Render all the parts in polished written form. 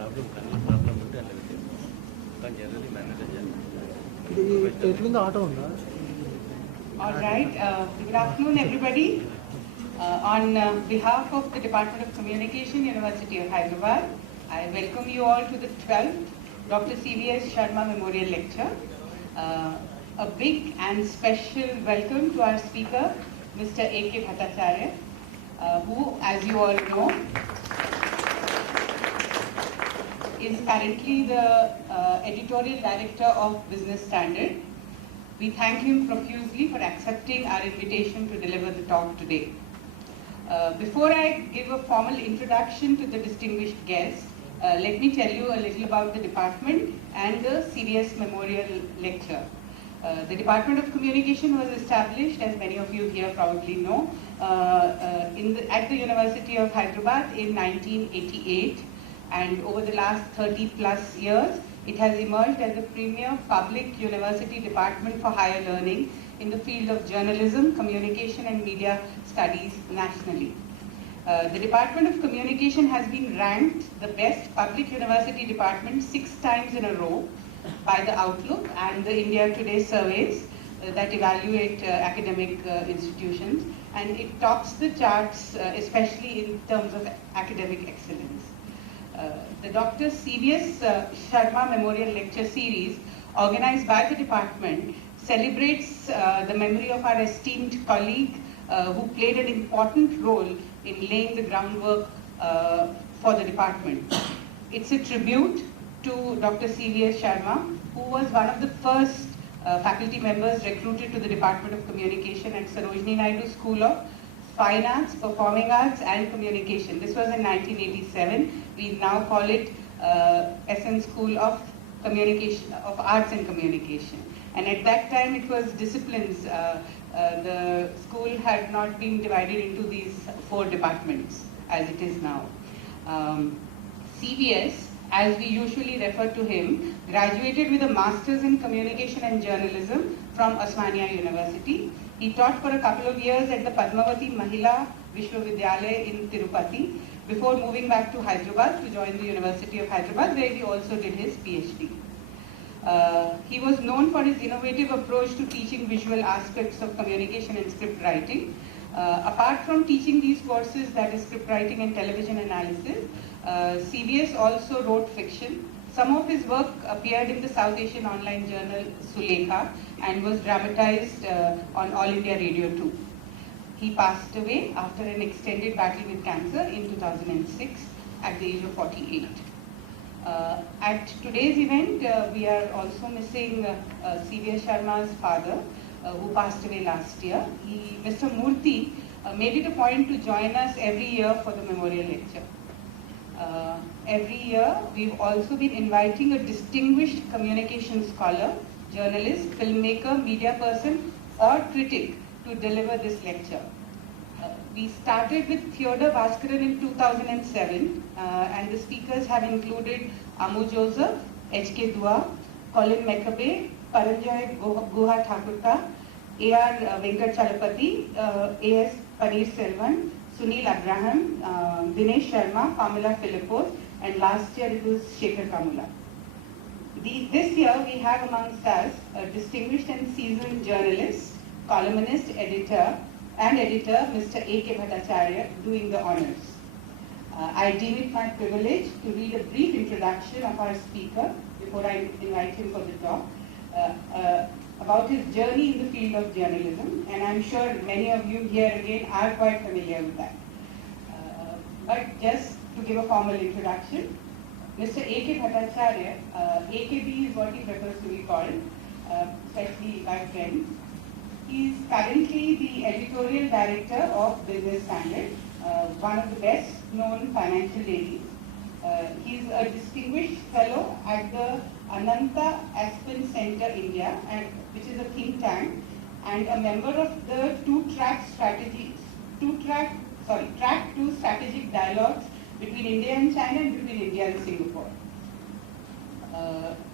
Problem ఉంటే అట్లా పెట్టేది కానీ జనరల్లీ మేనేజ్ చేయాలి. All right. Good afternoon, everybody. On behalf of the Department of Communication, University of Hyderabad, I welcome you all to the 12th Dr. C.V.S. Sarma Memorial Lecture. A big and special welcome to our speaker, Mr. A.K. Bhattacharya, who, as you all know, is currently the editorial director of Business Standard. We thank him profusely for accepting our invitation to deliver the talk today. Before I give a formal introduction to the distinguished guests, let me tell you a little about the department and the CVS Memorial Lecture. The Department of Communication was established, as many of you here probably know, at the University of Hyderabad in 1988, and over the last 30 plus years, it has emerged as a premier public university department for higher learning in the field of journalism, communication and media studies nationally. The Department of Communication has been ranked the best public university department 6 times in a row by the Outlook and the India Today surveys that evaluate academic institutions, and it tops the charts, especially in terms of academic excellence. The Dr. C.V.S. Sarma Memorial Lecture Series, organized by the department, celebrates the memory of our esteemed colleague who played an important role in laying the groundwork for the department. It's a tribute to Dr. C.V.S. Sarma, who was one of the first faculty members recruited to the Department of Communication at Sarojini Naidu School of Fine Arts, Performing Arts and Communication. This was in 1987. We now call it SM School of Communication, of Arts and Communication. And at that time it was disciplines. The school had not been divided into these 4 departments as it is now. CVS, as we usually refer to him, graduated with a Master's in Communication and Journalism from Osmania University. He taught for a couple of years at the Padmavati Mahila Vishwavidyalaya in Tirupati before moving back to Hyderabad to join the University of Hyderabad, where he also did his PhD. He was known for his innovative approach to teaching visual aspects of communication and script writing. Apart from teaching these courses, that is script writing and television analysis, CVS also wrote fiction. Some of his work appeared in the South Asian online journal Sulekha and was dramatized on All India Radio 2. He passed away after an extended battle with cancer in 2006 at the age of 48. At today's event, we are also missing C.V.S. Sharma's father, who passed away last year. Mr. Murthy made it a point to join us every year for the memorial lecture. Every year, we've also been inviting a distinguished communication scholar, journalist, filmmaker, media person, or critic to deliver this lecture. We started with Theodore Bhaskaran in 2007, and the speakers have included Amu Joseph, H.K. Dua, Colin McAbey, Paranjoy Guha Thakurta, A.R. Venkat Chalapati, A.S. Paneer Selvan, Sunil Abraham, Dinesh Sharma, Pamela Philippos, and last year it was Shekhar Kamula. This year we have amongst us a distinguished and seasoned journalist, columnist, editor, Mr. A.K. Bhattacharya, doing the honors. I deem it my privilege to read a brief introduction of our speaker before I invite him for the talk about his journey in the field of journalism, and I'm sure many of you here again are quite familiar with that. But just to give a formal introduction, Mr. A.K. Bhattacharya, AKB is what he prefers to be called, especially by friends. He is currently the editorial director of Business Standard, one of the best known financial ladies. He is a distinguished fellow at the Ananta Aspen Center India, which is a think tank, and a member of the Track 2 strategic dialogues between India and China and between India and Singapore.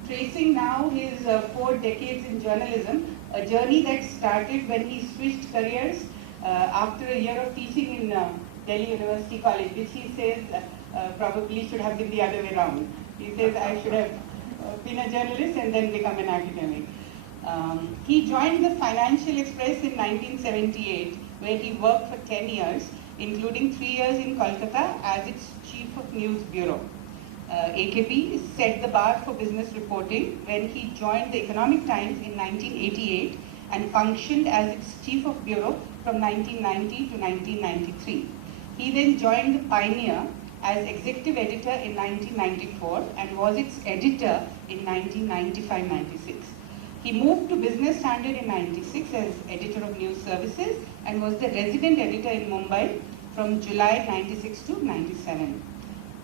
Tracing now his 4 decades in journalism, a journey that started when he switched careers after a year of teaching in Delhi University College, which he says probably should have been the other way around. He says I should have been a journalist and then become an academic. He joined the Financial Express in 1978, where he worked for 10 years, including 3 years in Kolkata as its Chief of News Bureau. AKB set the bar for business reporting when he joined the Economic Times in 1988 and functioned as its Chief of Bureau from 1990 to 1993. He then joined the Pioneer as Executive Editor in 1994 and was its editor in 1995-96. He moved to Business Standard in 96 as Editor of News Services and was the resident editor in Mumbai from July 96 to 97.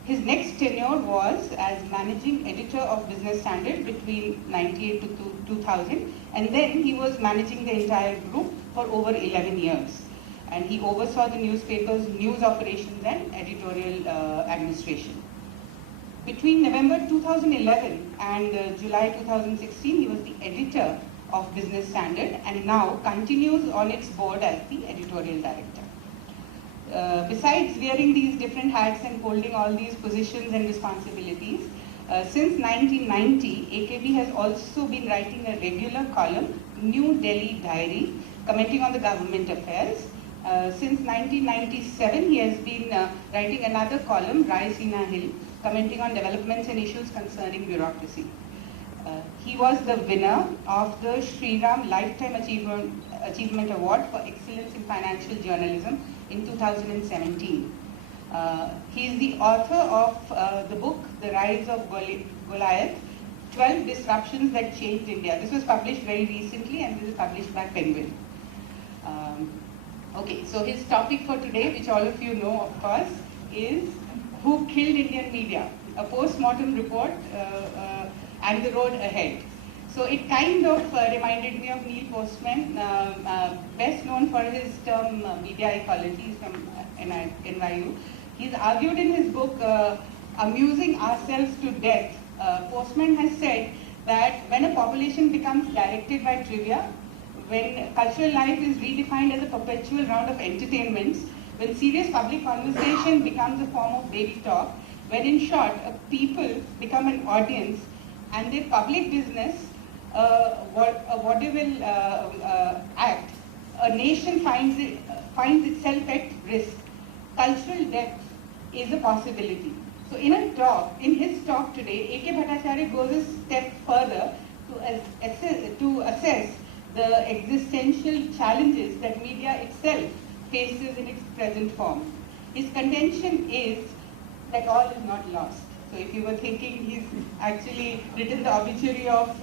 His next tenure was as Managing Editor of Business Standard between 98 to 2000, and then he was managing the entire group for over 11 years. And he oversaw the newspaper's news operations and editorial administration. Between November 2011 and July 2016, he was the editor of Business Standard and now continues on its board as the editorial director. Besides wearing these different hats and holding all these positions and responsibilities, since 1990, AKB has also been writing a regular column, New Delhi Diary, commenting on the government affairs. Since 1997, he has been writing another column, Raisina Hill, commenting on developments and issues concerning bureaucracy. He was the winner of the Sri Ram Lifetime Achievement Award for Excellence in Financial Journalism in 2017. He is the author of the book, The Rise of Goliath, 12 Disruptions That Changed India. This was published very recently and this is published by Penguin. Okay, so his topic for today, which all of you know, of course, is Who Killed Indian Media? A Post-Mortem Report and the Road Ahead. So it kind of reminded me of Neil Postman, best known for his term media ecology from NYU. He's argued in his book, Amusing Ourselves to Death. Postman has said that when a population becomes directed by trivia, when cultural life is redefined as a perpetual round of entertainments, when serious public conversation becomes a form of baby talk, when in short, a people become an audience and their public business a vaudeville act, a nation finds itself at risk. Cultural death is a possibility. So in his talk today, A.K. Bhattacharya goes a step further to assess the existential challenges that media itself faces in its present form. His contention is that all is not lost. So if you were thinking he's actually written the obituary of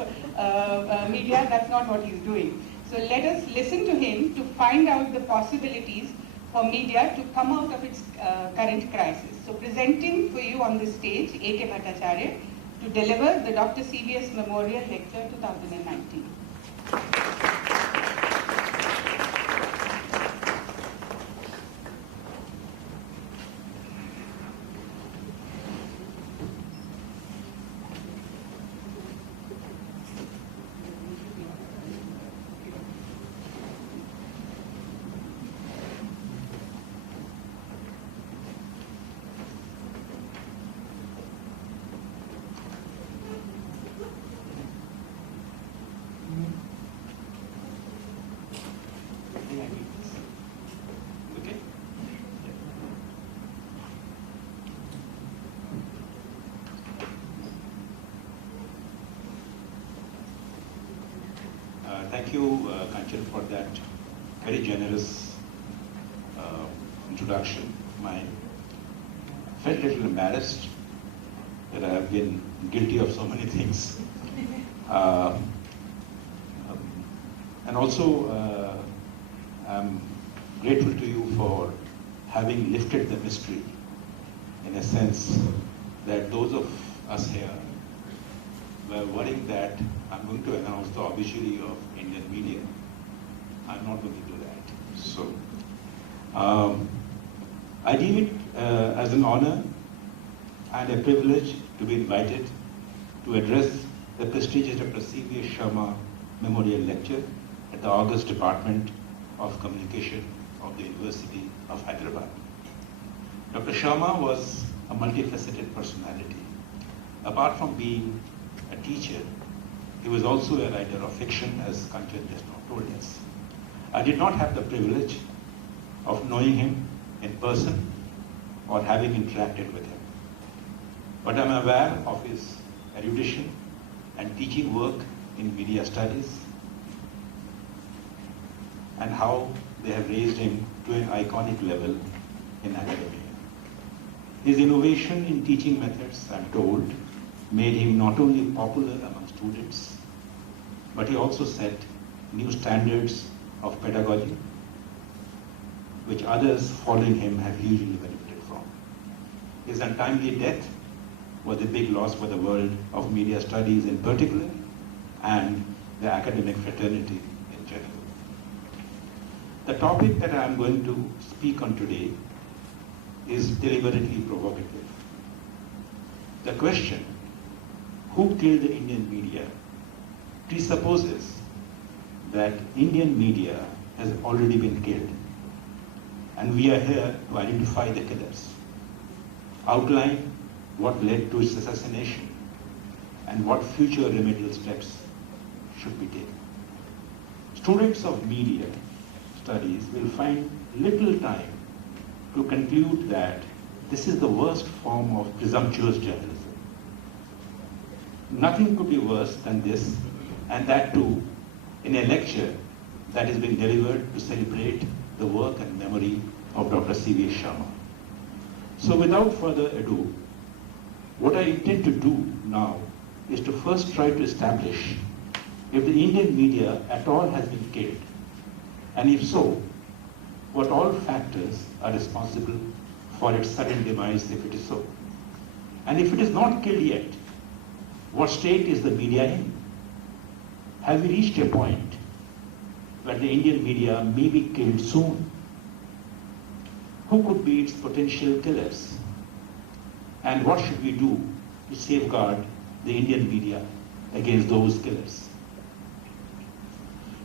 media, that's not what he's doing. So let us listen to him to find out the possibilities for media to come out of its current crisis. So presenting for you on this stage, A.K. Bhattacharya, to deliver the Dr. C.V.S. Memorial Lecture 2019. Thank you, Kanchan, for that very generous introduction. I felt a little embarrassed that I have been guilty of so many things. And also, I'm grateful to you for having lifted the mystery, in a sense that those of us here were worrying that I'm going to announce the obituary of Indian media. I'm not going to do that. So, I deem it as an honor and a privilege to be invited to address the prestigious Dr. C.V.S. Sarma Memorial Lecture at the August Department of Communication of the University of Hyderabad. Dr. Sarma was a multifaceted personality. Apart from being a teacher, he was also a writer of fiction, as Kanchan just now told us. I did not have the privilege of knowing him in person or having interacted with him. But I'm aware of his erudition and teaching work in media studies and how they have raised him to an iconic level in academia. His innovation in teaching methods, I'm told, made him not only popular among students, but he also set new standards of pedagogy, which others following him have hugely benefited from. His untimely death was a big loss for the world of media studies in particular, and the academic fraternity in general. The topic that I am going to speak on today is deliberately provocative. The question, who killed the Indian media, presupposes that Indian media has already been killed, and we are here to identify the killers, outline what led to its assassination, and what future remedial steps should be taken. Students of media studies will find little time to conclude that this is the worst form of presumptuous journalism. Nothing could be worse than this, and that too in a lecture that is being delivered to celebrate the work and memory of Dr. C.V. Sarma. So without further ado, what I intend to do now is to first try to establish if the Indian media at all has been killed, and if so, what all factors are responsible for its sudden demise if it is so. And if it is not killed yet, what state is the media in? Have we reached a point where the Indian media may be killed soon? Who could be its potential killers? And what should we do to safeguard the Indian media against those killers?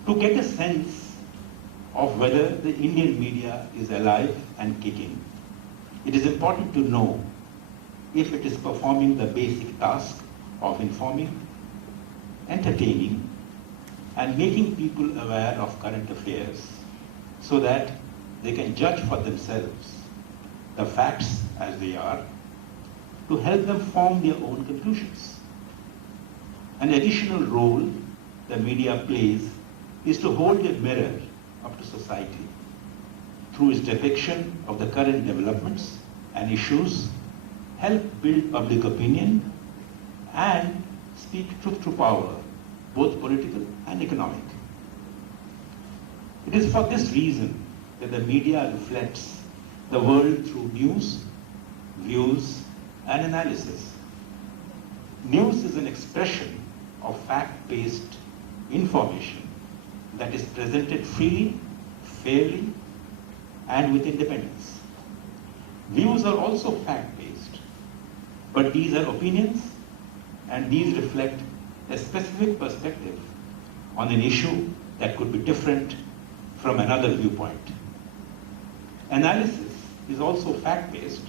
To get a sense of whether the Indian media is alive and kicking, it is important to know if it is performing the basic task of informing, entertaining, and making people aware of current affairs so that they can judge for themselves the facts as they are, to help them form their own conclusions. An additional role the media plays is to hold a mirror up to society through its depiction of the current developments and issues, help build public opinion, and speak truth to power, both political and economic. It is for this reason that the media reflects the world through news, views, and analysis. News is an expression of fact-based information that is presented freely, fairly, and with independence. Views are also fact-based, but these are opinions, and these reflect a specific perspective on an issue that could be different from another viewpoint. Analysis is also fact-based,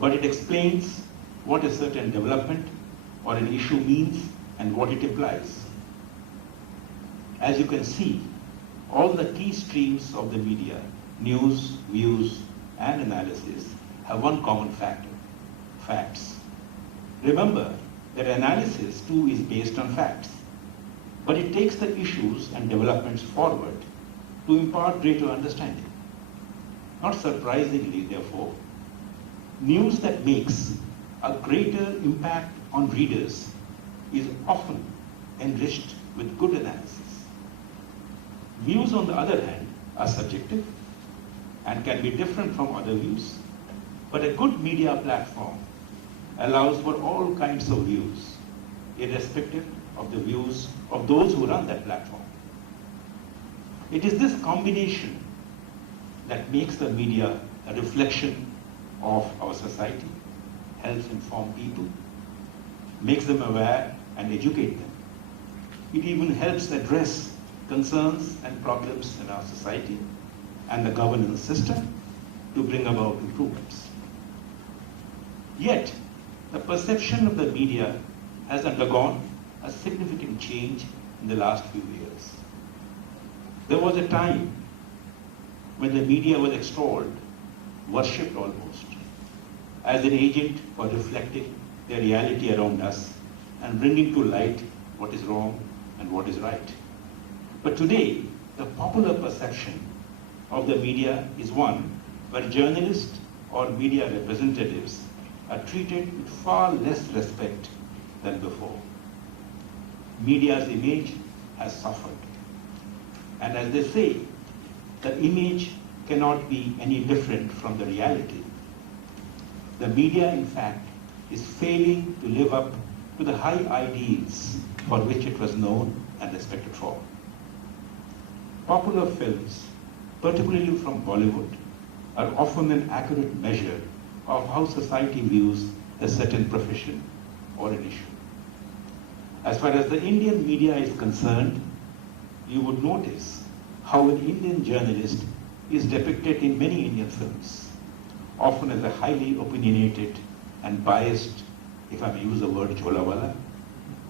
but it explains what a certain development or an issue means and what it implies. As you can see, all the key streams of the media, news, views, and analysis, have one common factor: facts. Remember that analysis too is based on facts, but it takes the issues and developments forward to impart greater understanding. Not surprisingly, therefore, news that makes a greater impact on readers is often enriched with good analysis. Views, on the other hand, are subjective and can be different from other views, but a good media platform allows for all kinds of views, irrespective of the views of those who run that platform. It is this combination that makes the media a reflection of our society, helps inform people, makes them aware and educate them. It even helps address concerns and problems in our society and the governance system to bring about improvements. Yet, the perception of the media has undergone a significant change in the last few years. There was a time when the media was extolled, worshipped almost, as an agent for reflecting the reality around us and bringing to light what is wrong and what is right. But today, the popular perception of the media is one where journalists or media representatives are treated with far less respect than before. Media's image has suffered. And as they say, the image cannot be any different from the reality. The media, in fact, is failing to live up to the high ideals for which it was known and respected for. Popular films, particularly from Bollywood, are often an accurate measure of how society views a certain profession or an issue. As far as the Indian media is concerned, you would notice how an Indian journalist is depicted in many Indian films, often as a highly opinionated and biased, if I may use the word cholawala,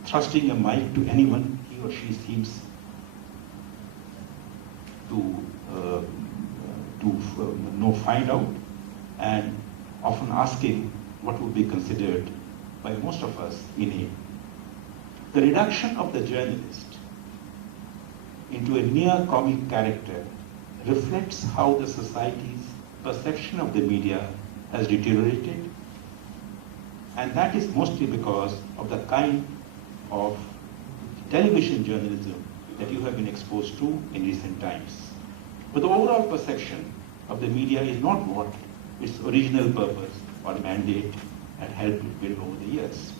thrusting a mic to anyone he or she seems to find out, and often asking what would be considered by most of us inane. The reduction of the journalist into a near comic character reflects how the society's perception of the media has deteriorated, and that is mostly because of the kind of television journalism that you have been exposed to in recent times. But the overall perception of the media is not what its original purpose or mandate had helped it build over the years.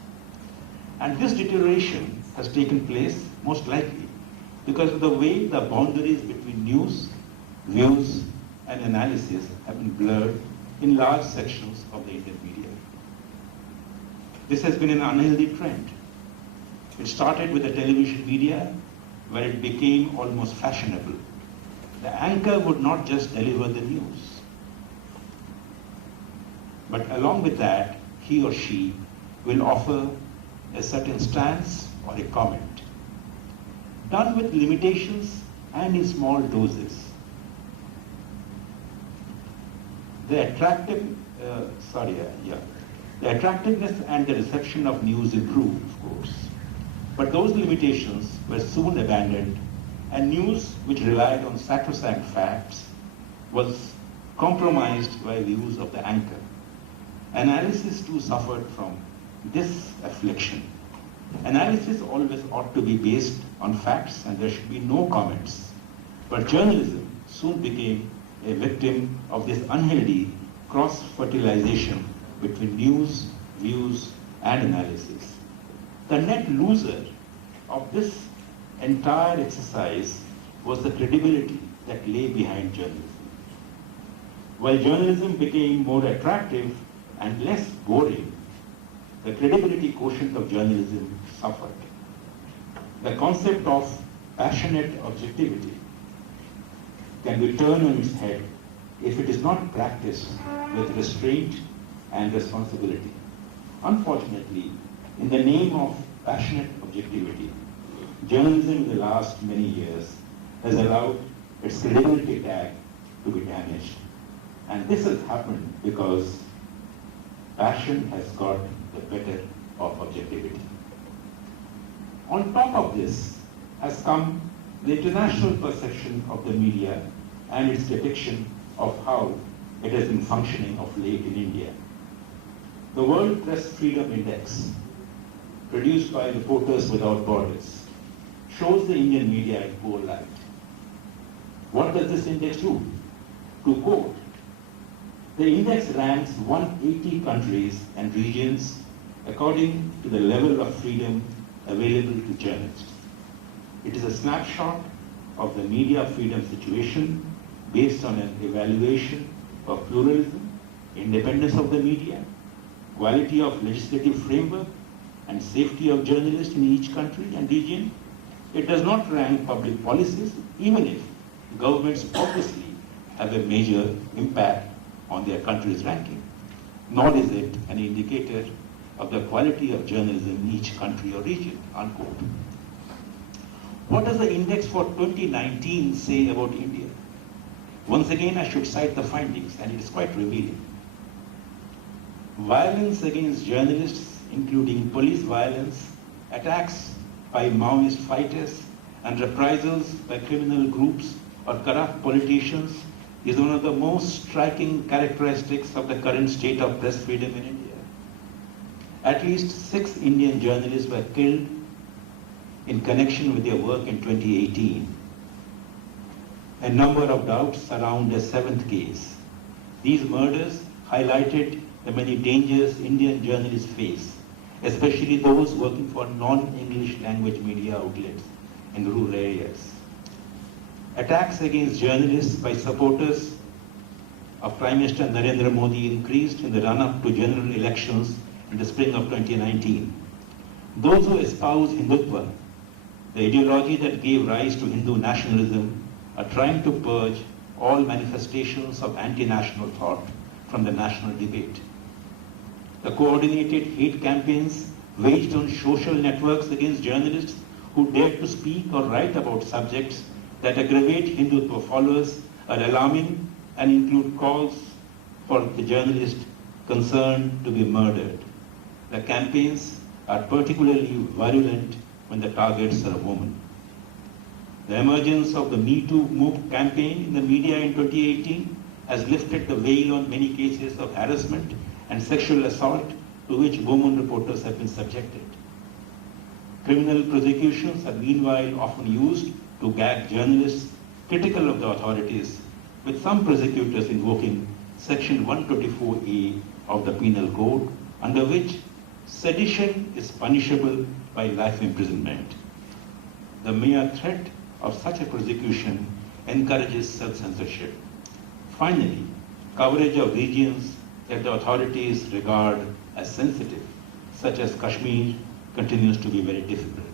And this deterioration has taken place most likely because of the way the boundaries between news, views, and analysis have been blurred in large sections of the Indian media. This has been an unhealthy trend. It started with the television media, where it became almost fashionable. The anchor would not just deliver the news, but along with that, he or she will offer a certain stance or a comment, done with limitations and in small doses. The attractiveness and the reception of news improved, of course, but those limitations were soon abandoned, and news which relied on sacrosanct facts was compromised by the use of the anchor. Analysis too suffered from this affliction. Analysis always ought to be based on facts and there should be no comments. But journalism soon became a victim of this unhealthy cross-fertilization between news, views, and analysis. The net loser of this entire exercise was the credibility that lay behind journalism. While journalism became more attractive and less boring, the credibility quotient of journalism suffered. The concept of passionate objectivity can be turned on its head if it is not practiced with restraint and responsibility. Unfortunately, in the name of passionate objectivity, journalism in the last many years has allowed its credibility tag to be damaged. And this has happened because passion has got the better of objectivity. On top of this has come the international perception of the media and its depiction of how it has been functioning of late in India. The World Press Freedom Index, produced by Reporters Without Borders, shows the Indian media in poor light. What does this index do? To quote, the index ranks 180 countries and regions according to the level of freedom available to journalists. It is a snapshot of the media freedom situation based on an evaluation of pluralism, independence of the media, quality of legislative framework, and safety of journalists in each country and region. It does not rank public policies, even if governments obviously have a major impact on their country's ranking. nor is it an indicator of the quality of journalism in each country or region, unquote. What does the index for 2019 say about India? Once again, I should cite the findings, and it is quite revealing. Violence against journalists, including police violence, attacks by Maoist fighters, and reprisals by criminal groups or corrupt politicians is one of the most striking characteristics of the current state of press freedom in India. At least 6 Indian journalists were killed in connection with their work in 2018. A number of doubts surround a 7th case. These murders highlighted the many dangers Indian journalists face, especially those working for non-English language media outlets in rural areas. Attacks against journalists by supporters of Prime Minister Narendra Modi increased in the run-up to general elections in the spring of 2019. Those who espouse Hindutva, the ideology that gave rise to Hindu nationalism, are trying to purge all manifestations of anti-national thought from the national debate. The coordinated hate campaigns waged on social networks against journalists who dared to speak or write about subjects that aggravate Hindutva followers are alarming and include calls for the journalist concerned to be murdered. The campaigns are particularly virulent when the targets are a woman. The emergence of the Me Too campaign in the media in 2018 has lifted the veil on many cases of harassment and sexual assault to which women reporters have been subjected. Criminal prosecutions are meanwhile often used to gag journalists critical of the authorities, with some prosecutors invoking Section 124A of the Penal Code, under which sedition is punishable by life imprisonment. The mere threat of such a prosecution encourages self-censorship. Finally, coverage of regions that the authorities regard as sensitive, such as Kashmir, continues to be very difficult.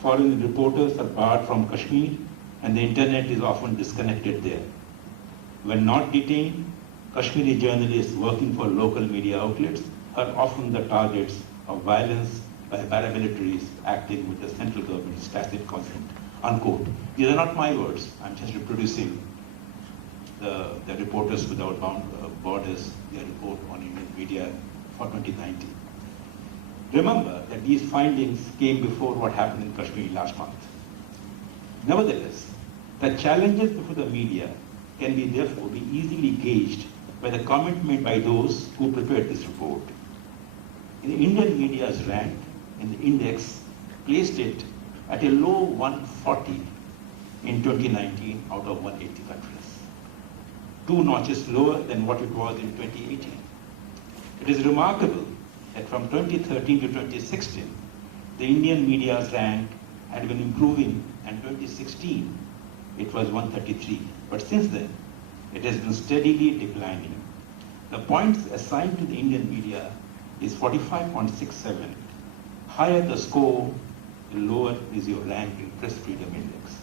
Foreign reporters are barred from Kashmir, and the internet is often disconnected there. When not detained, Kashmiri journalists working for local media outlets are often the targets of violence by paramilitaries acting with the central government's tacit consent, unquote. These are not my words. I'm just reproducing the Reporters Without Borders, their report on Indian media for 2019. Remember that these findings came before what happened in Kashmir last month. Nevertheless, the challenges before the media can therefore be easily gauged by the comment made by those who prepared this report. The Indian media's rank in the index placed it at a low 140 in 2019 out of 180 countries, 2 notches lower than what it was in 2018. It is remarkable that from 2013 to 2016, the Indian media's rank had been improving, and 2016 it was 133. But since then, it has been steadily declining. The points assigned to the Indian media is 45.67. Higher the score, the lower is your rank in Press Freedom Index.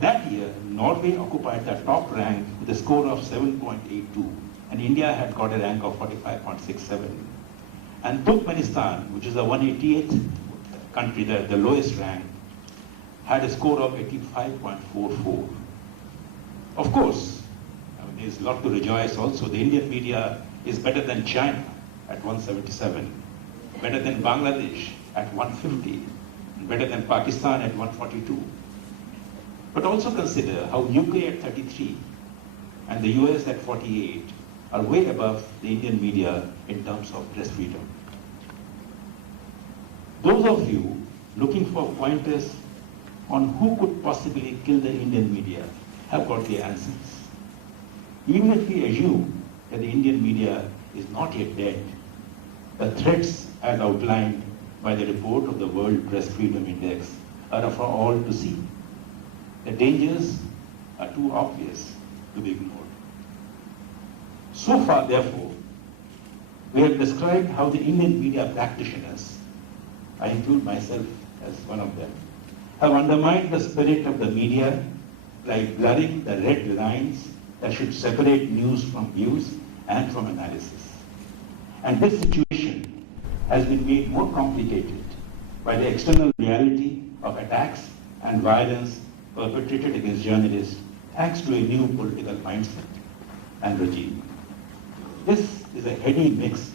That year, Norway occupied the top rank with a score of 7.82, and India had got a rank of 45.67. And Turkmenistan, which is the 188th country, the lowest rank, had a score of 85.44. Of course, there's a lot to rejoice also. The Indian media is better than China at 177, better than Bangladesh at 150, and better than Pakistan at 142. But also consider how UK at 33 and the US at 48 are way above the Indian media in terms of press freedom. Those of you looking for pointers on who could possibly kill the Indian media have got the answers. Even if we assume that the Indian media is not yet dead, the threats as outlined by the report of the World Press Freedom Index are for all to see. The dangers are too obvious to be ignored. So far, therefore, we have described how the Indian media practitioners, I include myself as one of them, have undermined the spirit of the media, like blurring the red lines that should separate news from views and from analysis. And this situation has been made more complicated by the external reality of attacks and violence perpetrated against journalists thanks to a new political mindset and regime. This is a heady mix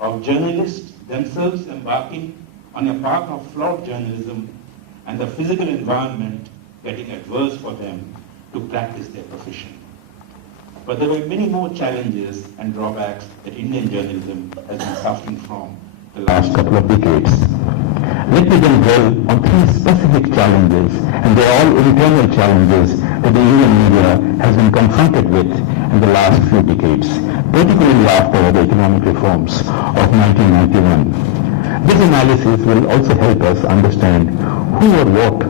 of journalists themselves embarking on a path of flawed journalism and the physical environment getting adverse for them to practice their profession. But there were many more challenges and drawbacks that Indian journalism has been suffering from the last couple of decades. Let me then dwell on three specific challenges, and they are all internal challenges that the Indian media has been confronted with in the last few decades, particularly after the economic reforms of 1991. This analysis will also help us understand who or what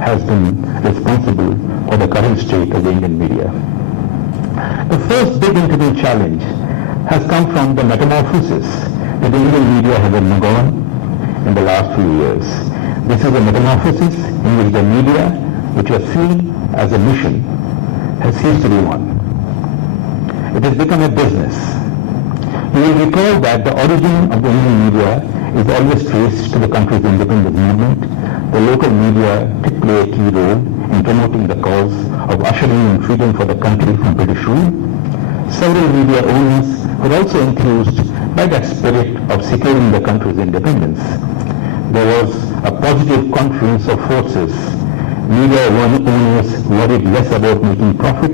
has been responsible for the current state of the Indian media. The first big internal challenge has come from the metamorphosis that the Indian media has undergone in the last few years. This is a metamorphosis in which the media, which was seen as a mission, has ceased to be one. It has become a business. You will recall that the origin of the Indian media is always traced to the country's independence movement. The local media did play a key role in promoting the cause of ushering in freedom for the country from British rule. Several media owners were also enthused by that spirit of securing the country's independence. There was a positive confluence of forces. Media owners worried less about making profit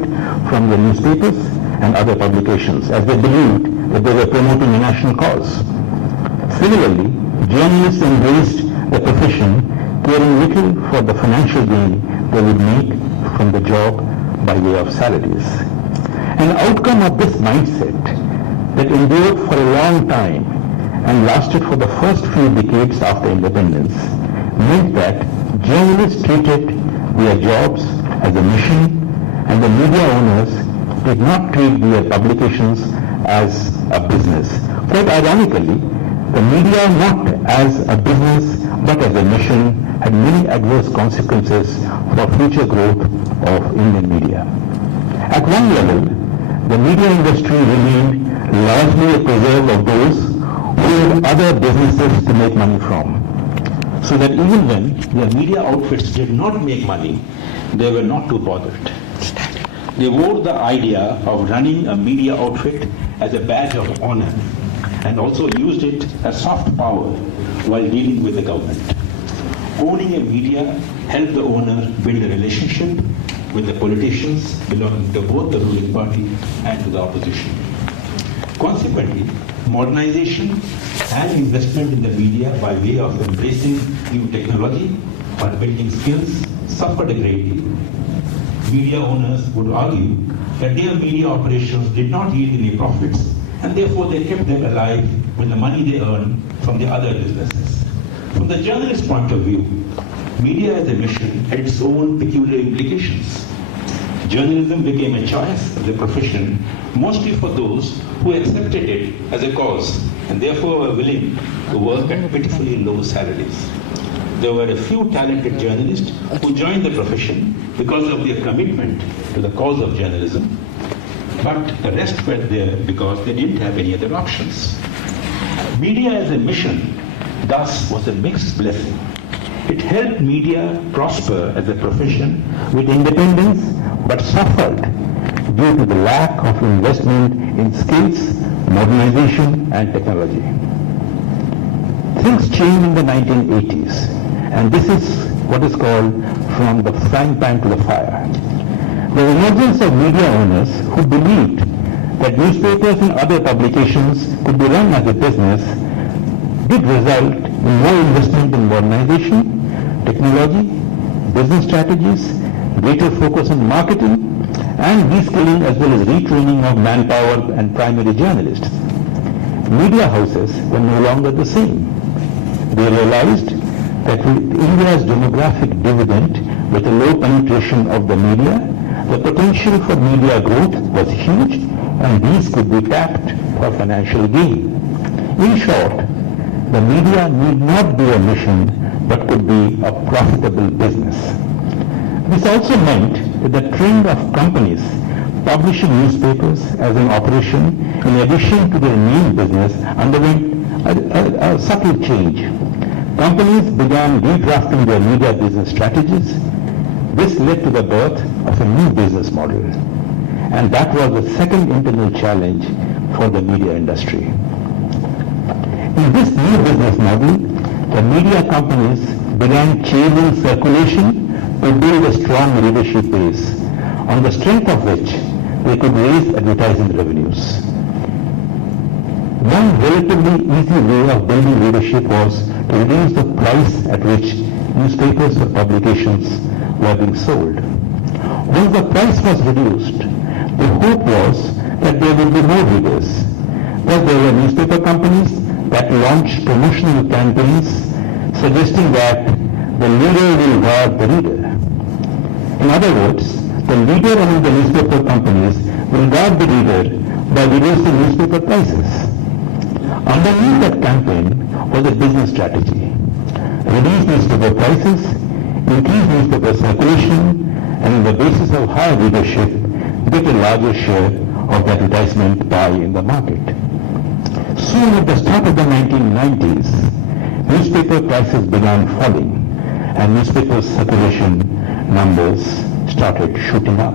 from their newspapers and other publications, as they believed that they were promoting a national cause. Similarly, journalists embraced the profession, caring little for the financial gain they would make from the job by way of salaries. An outcome of this mindset that endured for a long time and lasted for the first few decades after independence meant that journalists treated their jobs as a mission, and the media owners did not treat their publications as a business. Quite ironically, the media, not as a business but as a mission, had many adverse consequences for future growth of Indian media. At one level, the media industry remained largely a preserve of those who had other businesses to make money from. So that even when their media outfits did not make money, they were not too bothered. They wore the idea of running a media outfit as a badge of honor and also used it as soft power while dealing with the government. Owning a media helped the owner build a relationship with the politicians belonging to both the ruling party and to the opposition. Consequently, modernization and investment in the media by way of embracing new technology or building skills suffered a great deal. Media owners would argue that their media operations did not yield any profits, and therefore they kept them alive with the money they earned from the other businesses. From the journalist's point of view, media as a mission had its own peculiar implications. Journalism became a choice of the profession mostly for those who accepted it as a cause and therefore were willing to work at pitifully low salaries. There were a few talented journalists who joined the profession because of their commitment to the cause of journalism, but the rest were there because they didn't have any other options. Media as a mission thus was a mixed blessing. It helped media prosper as a profession with independence, but suffered due to the lack of investment in skills, modernization, and technology. Things changed in the 1980s, and this is what is called from the frying pan to the fire. The emergence of media owners who believed that newspapers and other publications could be run as a business did result in more investment in modernization, technology, business strategies, greater focus on marketing, and reskilling as well as retraining of manpower and primary journalists. Media houses were no longer the same. They realized that with India's demographic dividend, with a low penetration of the media, the potential for media growth was huge, and these could be tapped for financial gain. In short, the media need not be a mission, but could be a profitable business. This also meant that the trend of companies publishing newspapers as an operation, in addition to their main business, underwent a subtle change. Companies began redrafting their media business strategies. This led to the birth of a new business model. And that was the second internal challenge for the media industry. In this new business model, the media companies began chasing circulation to build a strong readership base, on the strength of which they could raise advertising revenues. One relatively easy way of building readership was to reduce the price at which newspapers or publications were being sold. Once the price was reduced, the hope was that there would be more readers. Thus there were newspaper companies that launched promotional campaigns suggesting that the leader will guard the reader. In other words, the leader among the newspaper companies will guard the reader by reducing newspaper prices. Underneath that campaign was a business strategy. Reduce newspaper prices, increase newspaper circulation, and on the basis of higher readership, get a larger share of the advertisement pie in the market. Soon at the start of the 1990s, newspaper prices began falling and newspaper circulation numbers started shooting up.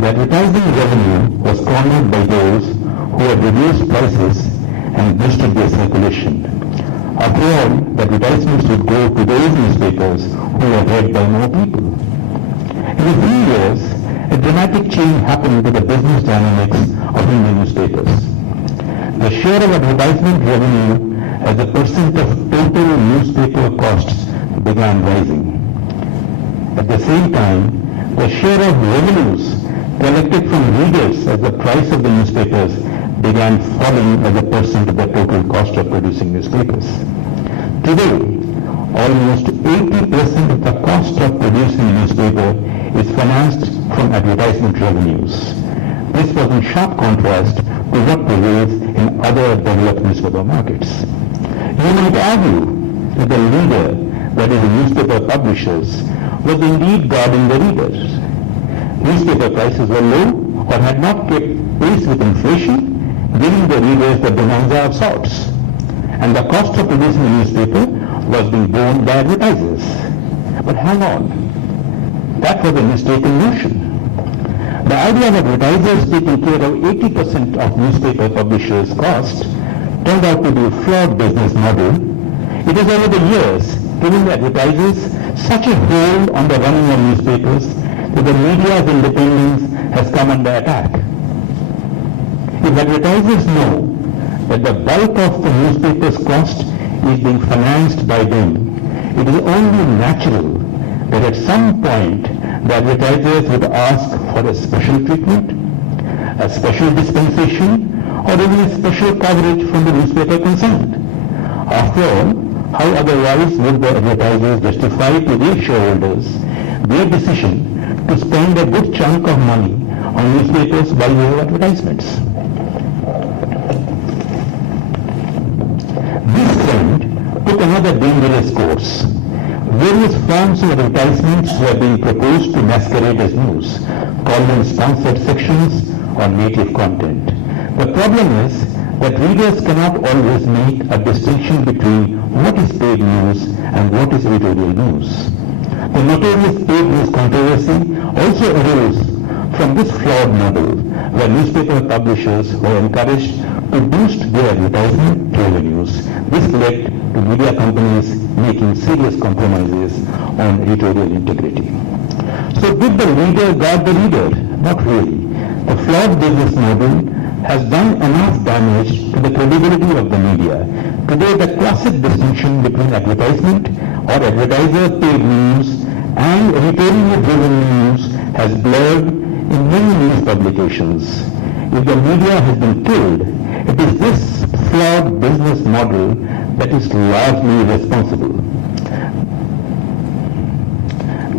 The advertising revenue was cornered by those who had reduced prices and boosted their circulation. After all, the advertisements would go to those newspapers who were read by more people. In a few years, a dramatic change happened to the business dynamics of Indian newspapers. The share of advertisement revenue as a percent of total newspaper costs began rising. At the same time, the share of revenues collected from readers as the price of the newspapers began falling as a percent of the total cost of producing newspapers. Today, almost 80% of the cost of producing a newspaper is financed from advertisement revenues. This was in sharp contrast to what prevails in other developed newspaper markets. You might argue that the leader, that is the newspaper publishers, was indeed guarding the readers. Newspaper prices were low or had not kept pace with inflation, giving the readers the bonanza of sorts. And the cost of producing a newspaper was being borne by advertisers. But hang on, that was a mistaken notion. The idea of advertisers taking care of 80% of newspaper publishers' cost turned out to be a flawed business model. It has over the years given the advertisers such a hold on the running of newspapers that the media's independence has come under attack. If advertisers know that the bulk of the newspaper's cost is being financed by them, it is only natural that at some point the advertisers would ask for a special treatment, a special dispensation, or even a special coverage from the newspaper concerned. After all, how otherwise would the advertisers justify to their shareholders their decision to spend a good chunk of money on newspapers by way of advertisements? This trend took another dangerous course. Various forms of advertisements were being proposed to masquerade as news, called them sponsored sections or native content. The problem is that readers cannot always make a distinction between what is paid news and what is editorial news. The notorious paid news controversy also arose from this flawed model, where newspaper publishers were encouraged to boost their advertisement revenues. This led to media companies making serious compromises on editorial integrity. So did the leader guard the reader? Not really. The flawed business model has done enough damage to the credibility of the media. Today, the classic distinction between advertisement or advertiser-paid news and editorial-driven news has blurred in many news publications. If the media has been killed, it is this flawed business model that is largely responsible.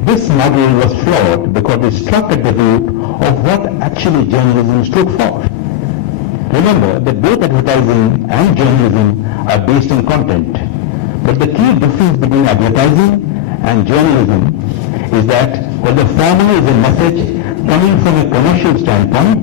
This model was flawed because it struck at the root of what actually journalism stood for. Remember that both advertising and journalism are based on content, but the key difference between advertising and journalism is that while the former is a message coming from a commercial standpoint,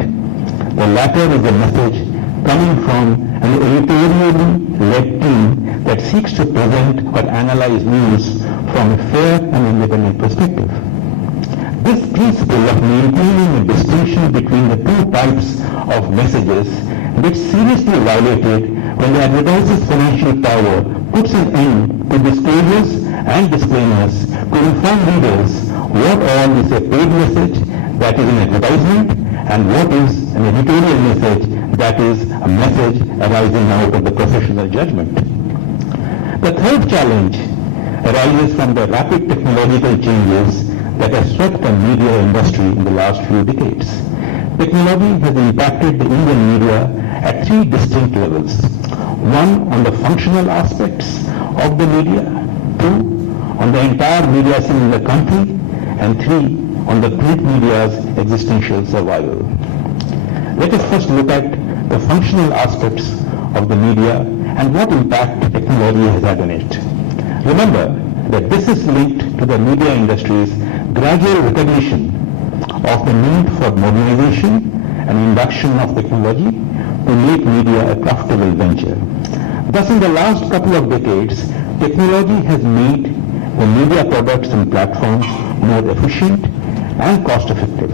the latter is a message coming from an editorially led team that seeks to present or analyze news from a fair and independent perspective. This principle of maintaining a distinction between the two types of messages gets seriously violated when the advertiser's financial power puts an end to disclosures and disclaimers to inform readers what all is a paid message that is an advertisement and what is an editorial message that is a message arising out of the professional judgment. The third challenge arises from the rapid technological changes that have swept the media industry in the last few decades. Technology has impacted the Indian media at three distinct levels. One, on the functional aspects of the media. Two, on the entire media scene in the country. And three, on the print media's existential survival. Let us first look at the functional aspects of the media and what impact technology has had on it. Remember that this is linked to the media industry's gradual recognition of the need for modernization and induction of technology to make media a profitable venture. Thus, in the last couple of decades, technology has made the media products and platforms more efficient and cost-effective.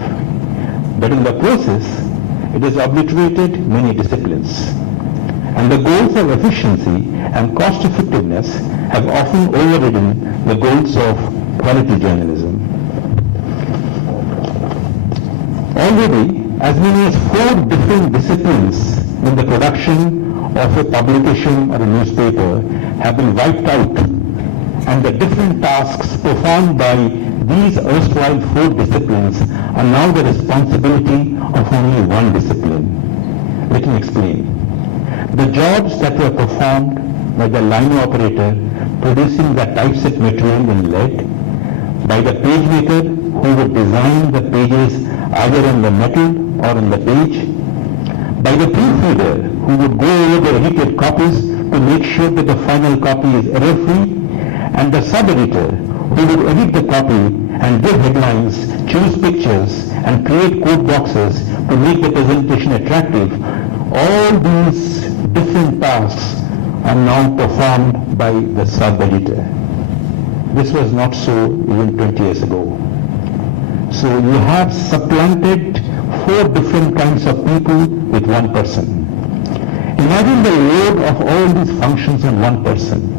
But in the process, it has obliterated many disciplines. And the goals of efficiency and cost-effectiveness have often overridden the goals of quality journalism. Already, as many as 4 different disciplines in the production of a publication or a newspaper have been wiped out, and the different tasks performed by these erstwhile 4 disciplines are now the responsibility of only one discipline. Let me explain. The jobs that were performed by the line operator producing the typeset material in lead, by the page maker who would design the pages either on the metal or on the page, by the proofreader who would go over the edited copies to make sure that the final copy is error-free, and the sub-editor who would edit the copy and give headlines, choose pictures, and create code boxes to make the presentation attractive. All these different tasks are now performed by the sub-editor. This was not so even 20 years ago. So you have supplanted 4 different kinds of people with one person. Imagine the load of all these functions on one person.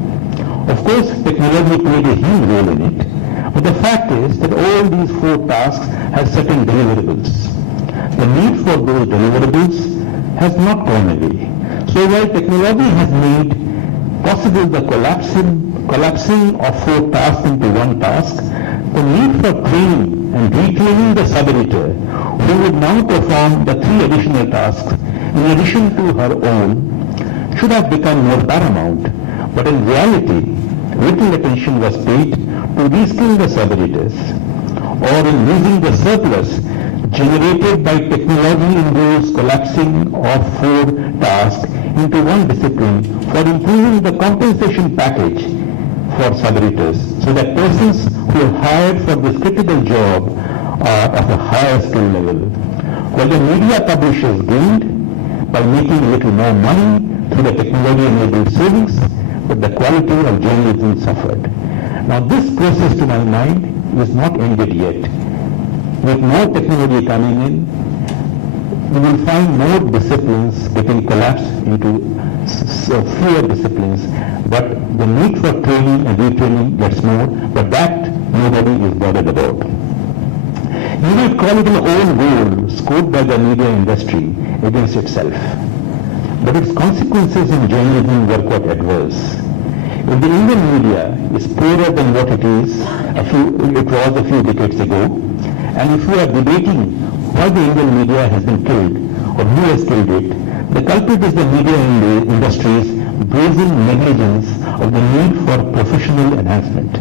Of course, technology played a huge role in it, but the fact is that all these 4 tasks have certain deliverables. The need for those deliverables has not gone away. So while technology has made possible the collapsing of 4 tasks into one task, the need for training and retraining the sub-editor who would now perform the 3 additional tasks in addition to her own should have become more paramount. But in reality, little attention was paid to reskill the sub-editors or in using the surplus generated by technology in those collapsing of 4 tasks into one discipline for improving the compensation package for sub-editors so that persons who are hired for this critical job are of a higher skill level. While the media publishers gained by making a little more money through the technology-enabled savings, but the quality of journalism suffered. Now this process, to my mind, is not ended yet. With more technology coming in, we will find more disciplines getting collapsed into fewer disciplines, but the need for training and retraining gets more, but that nobody is bothered about. You will call it an own goal scored by the media industry against itself, but its consequences in journalism were quite adverse. If the Indian media is poorer than what it was a few decades ago, and if we are debating why the Indian media has been killed or who has killed it, the culprit is the media industry's brazen negligence of the need for professional enhancement.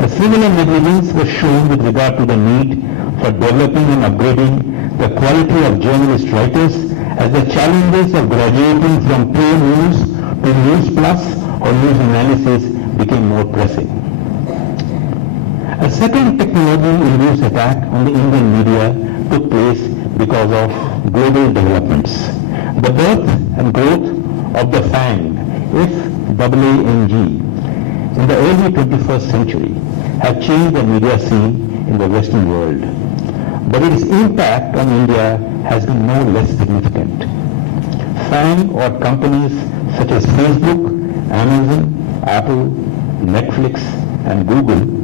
A similar negligence was shown with regard to the need for developing and upgrading the quality of journalist writers as the challenges of graduating from pure news to news plus or news analysis became more pressing. A second technology-induced attack on the Indian media took place because of global developments. The birth and growth of the FANG, F-A-A-N-G, in the early 21st century have changed the media scene in the Western world. But its impact on India has been no less significant. FANG, or companies such as Facebook, Amazon, Apple, Netflix, and Google,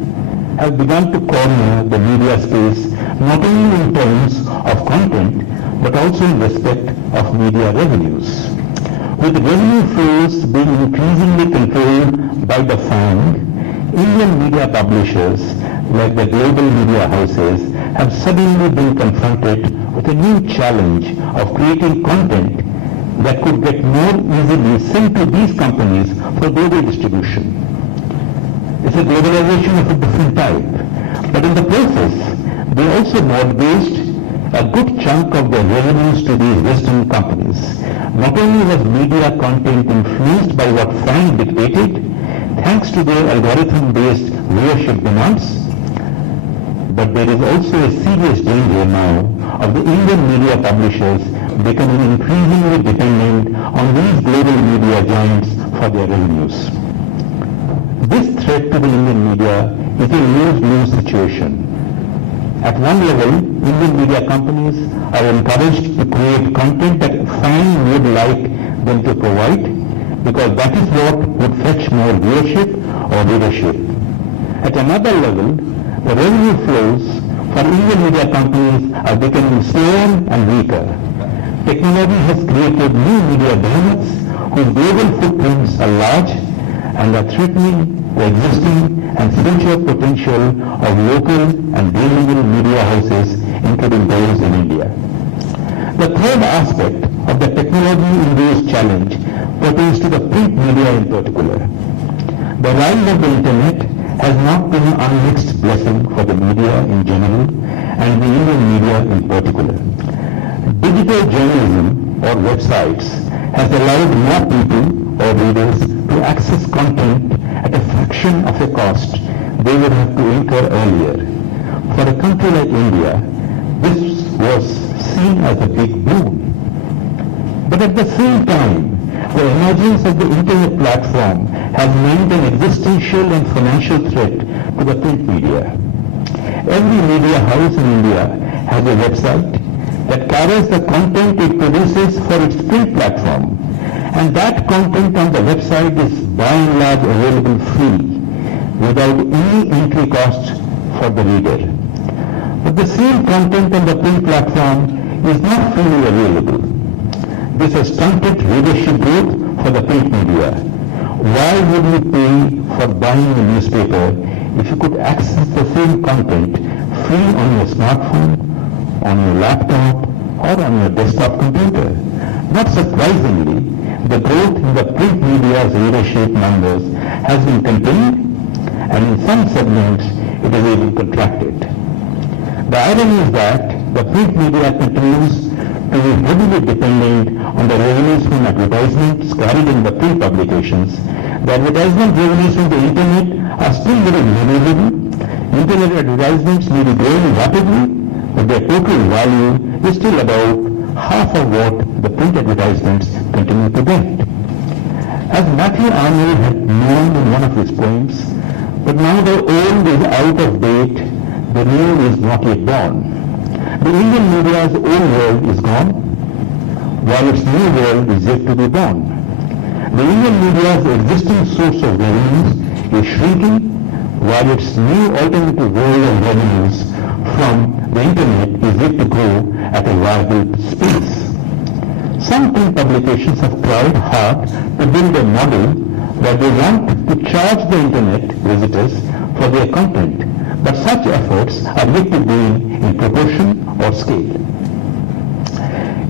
have begun to corner the media space not only in terms of content but also in respect of media revenues. With revenue flows being increasingly controlled by the FANG, Indian media publishers like the global media houses have suddenly been confronted with a new challenge of creating content that could get more easily sent to these companies for global distribution. It's a globalization of a different type, but in the process, they also mortgaged a good chunk of their revenues to these Western companies. Not only was media content influenced by what FANG dictated, thanks to their algorithm-based viewership demands, but there is also a serious danger now of the Indian media publishers becoming increasingly dependent on these global media giants for their revenues. This threat to the Indian media is a lose-lose situation. At one level, Indian media companies are encouraged to create content that FANG would like them to provide, because that is what would fetch more viewership or readership. At another level, the revenue flows for Indian media companies are becoming slower and weaker. Technology has created new media behemoths whose global footprints are large and are threatening the existing and future potential of local and regional media houses, including those in India. The third aspect of the technology-induced challenge pertains to the print media in particular. The rise of the Internet has not been an unmixed blessing for the media in general and the Indian media in particular. Digital journalism or websites has allowed more people or readers to access content at a fraction of a cost they would have to incur earlier. For a country like India, this was seen as a big boon. But at the same time, the emergence of the Internet platform has meant an existential and financial threat to the print media. Every media house in India has a website that carries the content it produces for its print platform, and that content on the website is by and large available free, without any entry cost for the reader. But the same content on the print platform is not freely available. This has stunted readership growth for the print media. Why would you pay for buying a newspaper if you could access the same content free on your smartphone, on your laptop, or on your desktop computer? Not surprisingly, the growth in the print media's readership numbers has been contained, and in some segments it has even contracted. The irony is that the print media continues to be heavily dependent on the revenues from advertisements carried in the print publications. The advertisement revenues from the Internet are still very negligible. Internet advertisements may be growing rapidly, but their total value is still about half of what the print advertisements continue to get. As Matthew Arnold had known in one of his poems, but now the old is out of date, the new is not yet born. The Indian media's old world is gone, while its new world is yet to be born. The Indian media's existing source of revenues is shrinking, while its new alternative world of revenues from the Internet is yet to grow at a viable pace. Some print publications have tried hard to build a model where they want to charge the Internet visitors for their content, but such efforts are yet to gain in proportion or scale.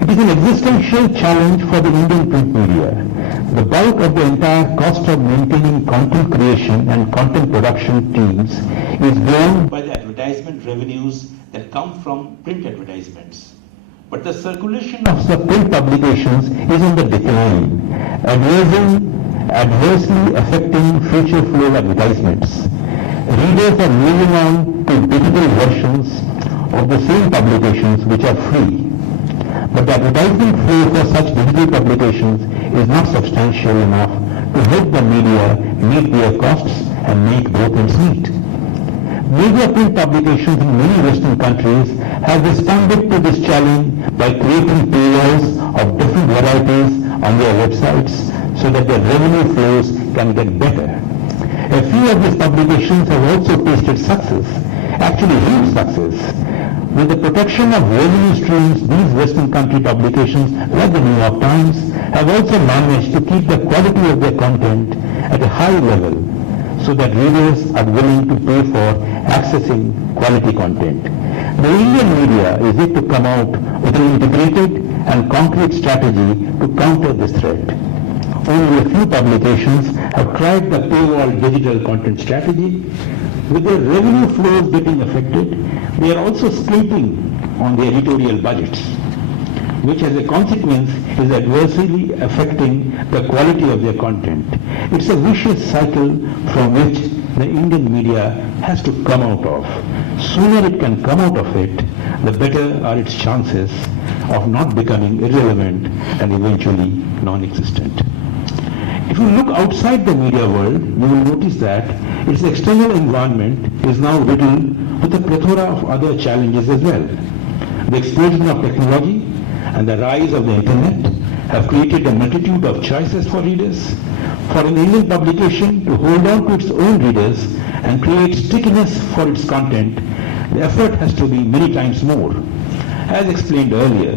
It is an existential challenge for the Indian print media. The bulk of the entire cost of maintaining content creation and content production teams is borne by the advertisement revenues that come from print advertisements. But the circulation of the print publications is on the decline, adversely affecting future flow advertisements. readers are moving on to digital versions of the same publications which are free. But the advertising flow for such digital publications is not substantial enough to help the media meet their costs and make both ends meet. Media print publications in many Western countries have responded to this challenge by creating paywalls of different varieties on their websites so that their revenue flows can get better. A few of these publications have also tasted success, actually huge success. With the protection of revenue streams, these Western country publications, like the New York Times, have also managed to keep the quality of their content at a high level so that readers are willing to pay for accessing quality content. The Indian media is yet to come out with an integrated and concrete strategy to counter this threat. Only a few publications have tried the paywall digital content strategy. With their revenue flows getting affected, they are also skimping on their editorial budgets, which as a consequence is adversely affecting the quality of their content. It's a vicious cycle from which the Indian media has to come out of. Sooner it can come out of it, the better are its chances of not becoming irrelevant and eventually non-existent. If you look outside the media world, you will notice that its external environment is now riddled with a plethora of other challenges as well. The explosion of technology and the rise of the internet have created a multitude of choices for readers. For an Indian publication to hold on to its own readers and create stickiness for its content, the effort has to be many times more. As explained earlier,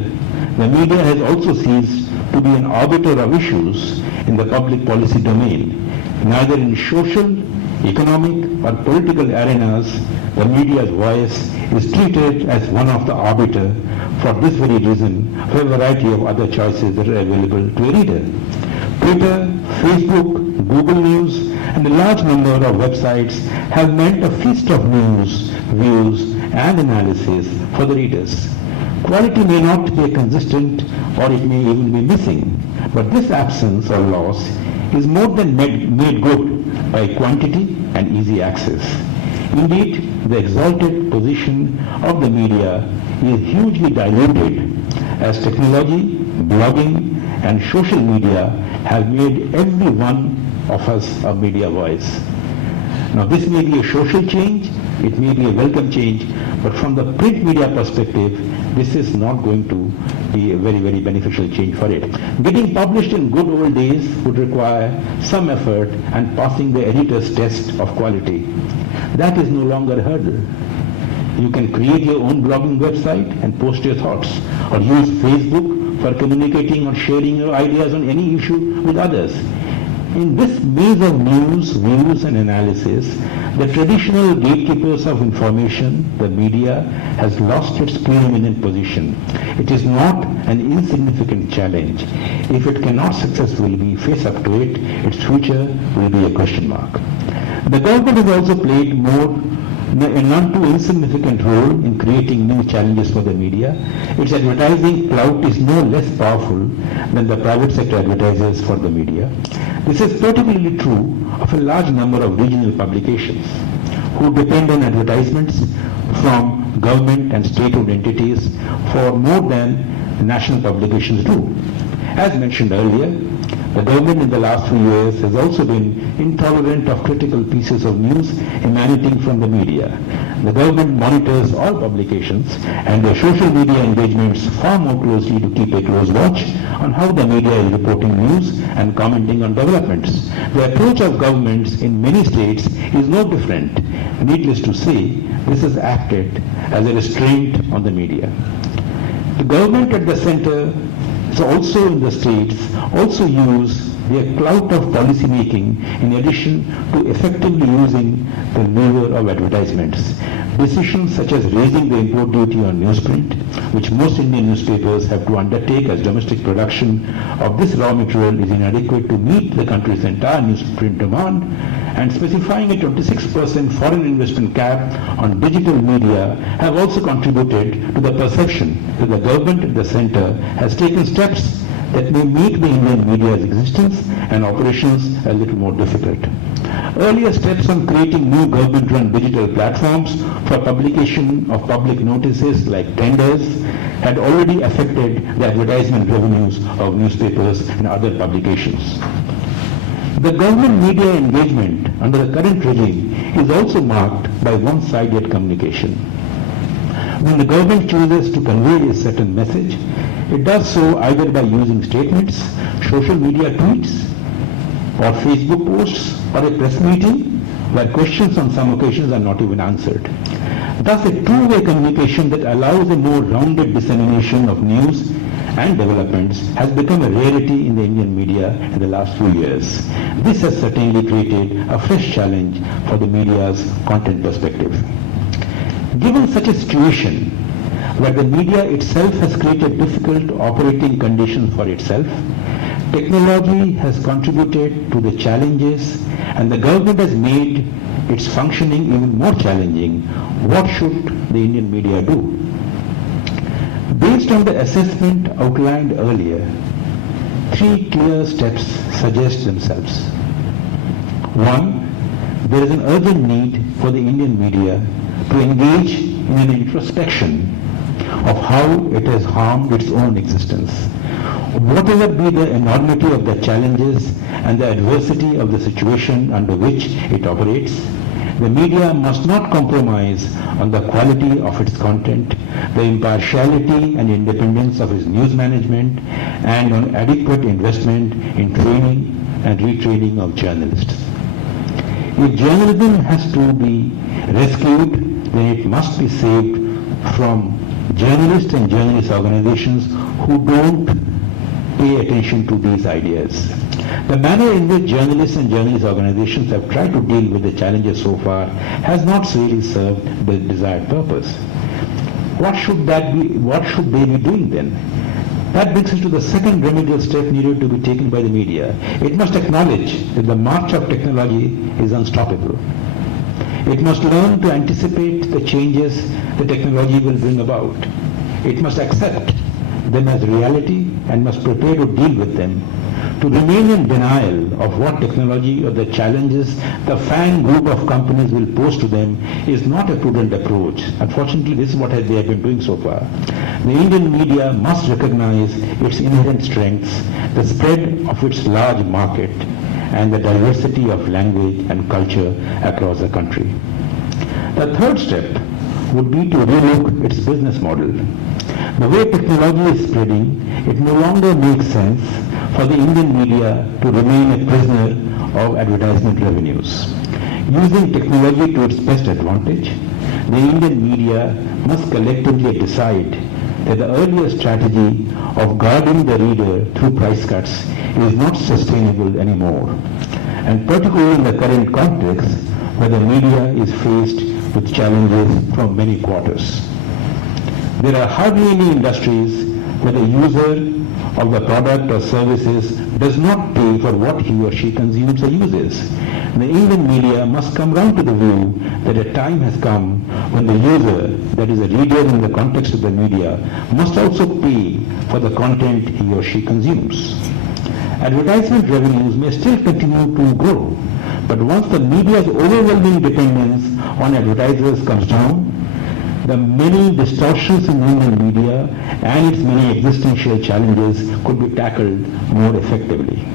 the media has also ceased to be an arbiter of issues in the public policy domain. Neither in social, economic or political arenas, the media's voice is treated as one of the arbiter for this very reason for a variety of other choices that are available to a reader. Twitter, Facebook, Google News and a large number of websites have meant a feast of news, views and analysis for the readers. Quality may not be consistent or it may even be missing, but this absence or loss is more than made good by quantity and easy access. Indeed, the exalted position of the media is hugely diluted as technology, blogging and social media have made every one of us a media voice. Now this may be a social change, it may be a welcome change, but from the print media perspective, this is not going to be a very, very beneficial change for it. Getting published in good old days would require some effort and passing the editor's test of quality. That is no longer a hurdle. You can create your own blogging website and post your thoughts, or use Facebook for communicating or sharing your ideas on any issue with others. In this maze of news, views and analysis, the traditional gatekeepers of information, the media, has lost its preeminent position. It is not an insignificant challenge. If it cannot successfully face up to it, its future will be a question mark. The government has also played a not too insignificant role in creating new challenges for the media. Its advertising clout is no less powerful than the private sector advertisers for the media. This is particularly true of a large number of regional publications who depend on advertisements from government and state-owned entities for more than national publications do. As mentioned earlier, the government in the last few years has also been intolerant of critical pieces of news emanating from the media. The government monitors all publications and their social media engagements far more closely to keep a close watch on how the media is reporting news and commenting on developments. The approach of governments in many states is no different. Needless to say, this has acted as a restraint on the media. The government at the center, so also in the states, also use their clout of policy making in addition to effectively using the lever of advertisements. Decisions such as raising the import duty on newsprint, which most Indian newspapers have to undertake as domestic production of this raw material is inadequate to meet the country's entire newsprint demand, and specifying a 26% foreign investment cap on digital media have also contributed to the perception that the government at the center has taken steps that may make the Indian media's existence and operations a little more difficult. Earlier steps on creating new government-run digital platforms for publication of public notices like tenders had already affected the advertisement revenues of newspapers and other publications. The government media engagement under the current regime is also marked by one-sided communication. When the government chooses to convey a certain message, it does so either by using statements, social media tweets, or Facebook posts, or a press meeting where questions on some occasions are not even answered. Thus, a two-way communication that allows a more rounded dissemination of news and developments has become a rarity in the Indian media in the last few years. This has certainly created a fresh challenge for the media's content perspective. Given such a situation, where the media itself has created difficult operating conditions for itself, technology has contributed to the challenges and the government has made its functioning even more challenging. What should the Indian media do? Based on the assessment outlined earlier, three clear steps suggest themselves. One, there is an urgent need for the Indian media to engage in an introspection of how it has harmed its own existence. Whatever be the enormity of the challenges and the adversity of the situation under which it operates, the media must not compromise on the quality of its content, the impartiality and independence of its news management, and on adequate investment in training and retraining of journalists. If journalism has to be rescued, then it must be saved from journalists and journalist organizations who don't pay attention to these ideas. The manner in which journalists and journalist organizations have tried to deal with the challenges so far has not really served the desired purpose. What should they be doing then? That brings us to the second remedial step needed to be taken by the media. It must acknowledge that the march of technology is unstoppable. It must learn to anticipate the changes the technology will bring about. It must accept them as reality and must prepare to deal with them. To remain in denial of what technology or the challenges the fan group of companies will pose to them is not a prudent approach. Unfortunately, this is what they have been doing so far. The Indian media must recognize its inherent strengths, the spread of its large market, and the diversity of language and culture across the country. The third step would be to relook its business model. The way technology is spreading, it no longer makes sense for the Indian media to remain a prisoner of advertisement revenues. Using technology to its best advantage, the Indian media must collectively decide that the earlier strategy of guarding the reader through price cuts is not sustainable anymore. And particularly in the current context, where the media is faced with challenges from many quarters. There are hardly any industries where the user of the product or services does not pay for what he or she consumes or uses. The Indian media must come round to the view that a time has come when the user, that is a reader in the context of the media, must also pay for the content he or she consumes. Advertisement revenues may still continue to grow, but once the media's overwhelming dependence on advertisers comes down, the many distortions in Indian media and its many existential challenges could be tackled more effectively.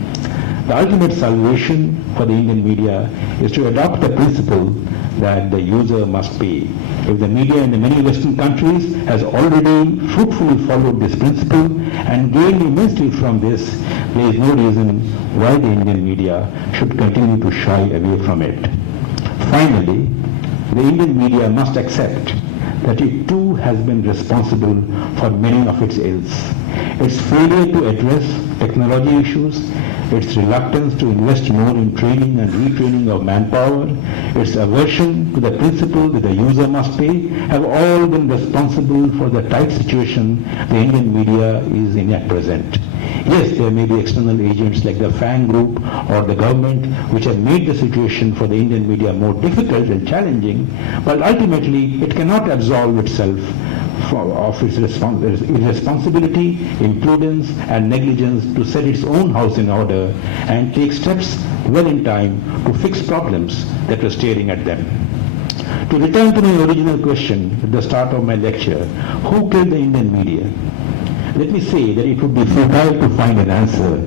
The ultimate salvation for the Indian media is to adopt the principle that the user must pay. If the media in the many Western countries has already fruitfully followed this principle and gained immensely from this, there is no reason why the Indian media should continue to shy away from it. Finally, the Indian media must accept that it too has been responsible for many of its ills. Its failure to address technology issues, its reluctance to invest more in training and retraining of manpower, its aversion to the principle that the user must pay, have all been responsible for the tight situation the Indian media is in at present. Yes, there may be external agents like the fan group or the government which have made the situation for the Indian media more difficult and challenging, but ultimately it cannot absolve itself of its irresponsibility, imprudence and negligence to set its own house in order and take steps well in time to fix problems that were staring at them. To return to my original question at the start of my lecture, who killed the Indian media? Let me say that it would be futile to find an answer.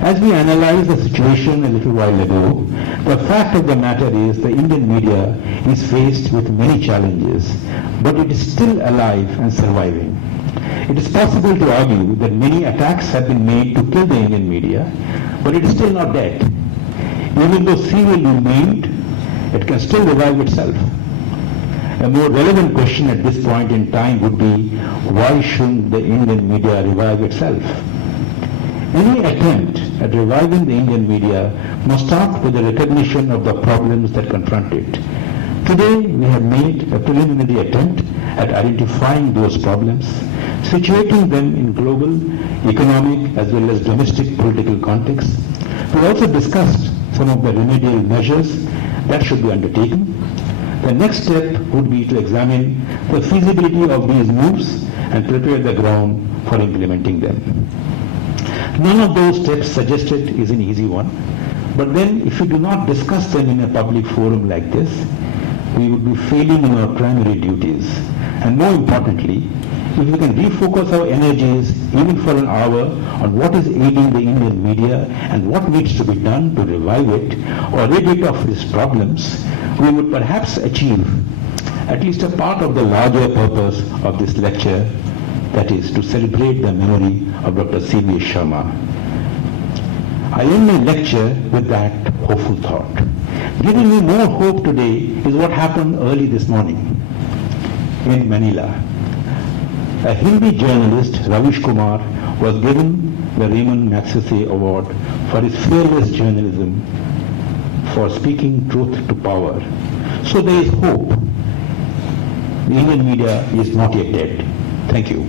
As we analyzed the situation a little while ago, the fact of the matter is the Indian media is faced with many challenges, but it is still alive and surviving. It is possible to argue that many attacks have been made to kill the Indian media, but it is still not dead. Even though severely maimed, it can still revive itself. A more relevant question at this point in time would be, why shouldn't the Indian media revive itself? Any attempt at reviving the Indian media must start with the recognition of the problems that confront it. Today, we have made a preliminary attempt at identifying those problems, situating them in global, economic, as well as domestic political contexts. We also discussed some of the remedial measures that should be undertaken. The next step would be to examine the feasibility of these moves and prepare the ground for implementing them. None of those steps suggested is an easy one, but then if we do not discuss them in a public forum like this, we would be failing in our primary duties. And more importantly, if we can refocus our energies even for an hour on what is aiding the Indian media and what needs to be done to revive it or rid it of its problems, we would perhaps achieve at least a part of the larger purpose of this lecture, that is to celebrate the memory of Dr. C.V. Sarma. I end my lecture with that hopeful thought. Giving me more hope today is what happened early this morning in Manila. A Hindi journalist, Ravish Kumar, was given the Raymond Magsaysay Award for his fearless journalism for speaking truth to power. So there is hope. The Indian media is not yet dead. Thank you.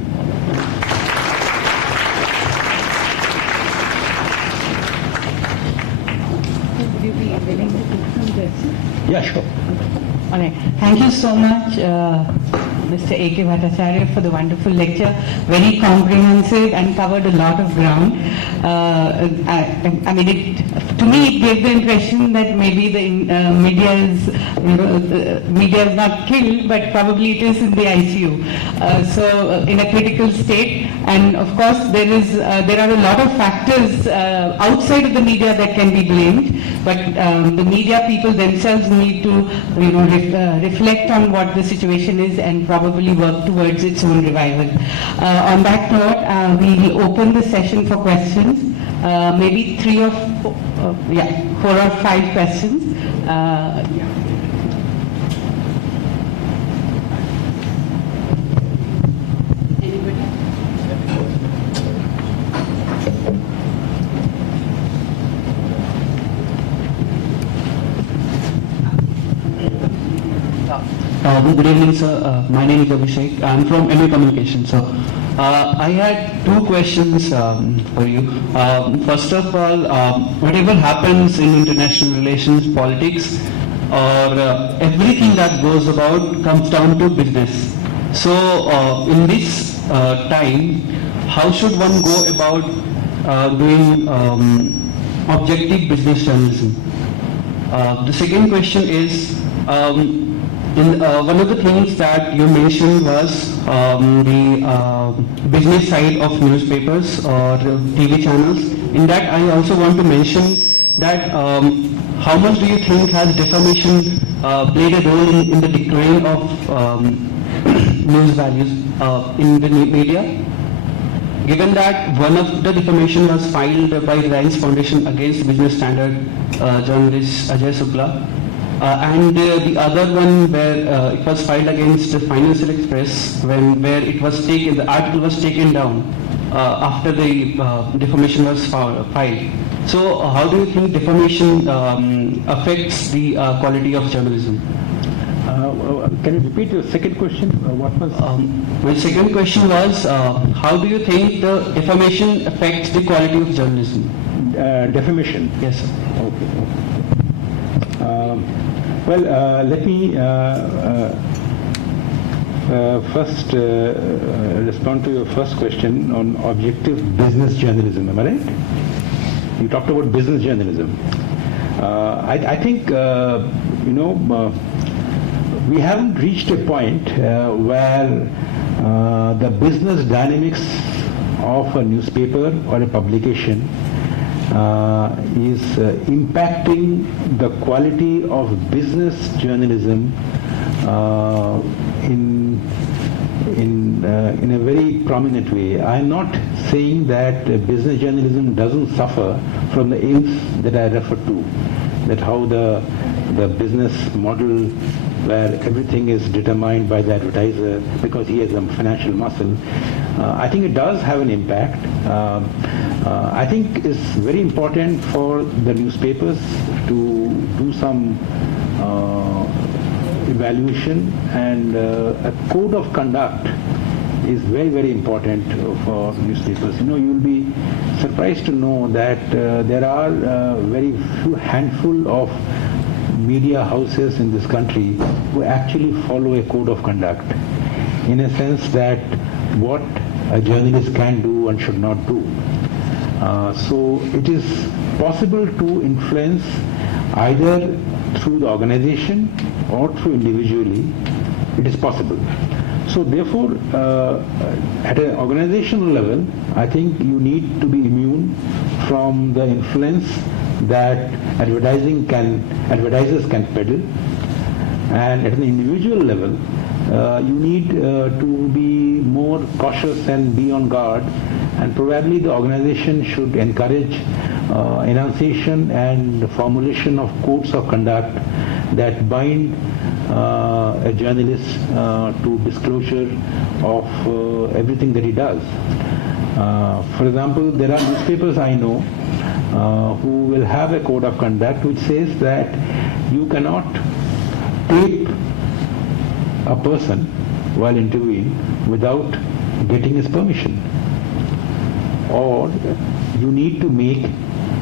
Would you be willing to take some questions? Yeah, sure. All right. Thank you so much, Mr. A.K. Bhattacharya, for the wonderful lecture. Very comprehensive and covered a lot of ground. I mean, to me, it gave the impression that maybe the media is not killed, but probably it is in the ICU. So in a critical state. And of course, there are a lot of factors outside of the media that can be blamed. But the media people themselves need to, reflect on what the situation is and probably work towards its own revival. On that note, we'll open the session for questions. Maybe 4 or 5 questions. Good evening, sir. My name is Abhishek. I'm from MA Communication. So, I had 2 questions for you. First of all, whatever happens in international relations, politics, or everything that goes about comes down to business. So, in this time, how should one go about doing objective business journalism? The second question is, one of the things that you mentioned was the business side of newspapers or TV channels. In that, I also want to mention that how much do you think has defamation played a role in the decline of news values in the media? Given that one of the defamation was filed by Reliance Foundation against Business Standard journalist Ajay Shukla, and the other one where it was filed against Financial Express where it was taken, the article was taken down after the defamation was filed. So how do you think defamation affects the quality of journalism? Can you repeat your second question? What was? My second question was, how do you think the defamation affects the quality of journalism? Defamation? Yes, sir. Okay. Let me first respond to your first question on objective business journalism. Am I right? You talked about business journalism. I think, we haven't reached a point where the business dynamics of a newspaper or a publication is impacting the quality of business journalism in a very prominent way. I'm not saying that business journalism doesn't suffer from the ills that I referred to, that how the business model where everything is determined by the advertiser because he has a financial muscle. I think it does have an impact. I think it's very important for the newspapers to do some evaluation, and a code of conduct is very, very important for newspapers. You'll be surprised to know that there are very few handful of media houses in this country who actually follow a code of conduct, in a sense that what a journalist can do and should not do. So it is possible to influence either through the organization or through individually. It is possible. So therefore, at an organizational level, I think you need to be immune from the influence that advertisers can peddle, and at an individual level, you need to be more cautious and be on guard, and probably the organization should encourage enunciation and formulation of codes of conduct that bind a journalist to disclosure of everything that he does. For example, there are newspapers I know who will have a code of conduct which says that you cannot tape a person while interviewing without getting his permission, or you need to make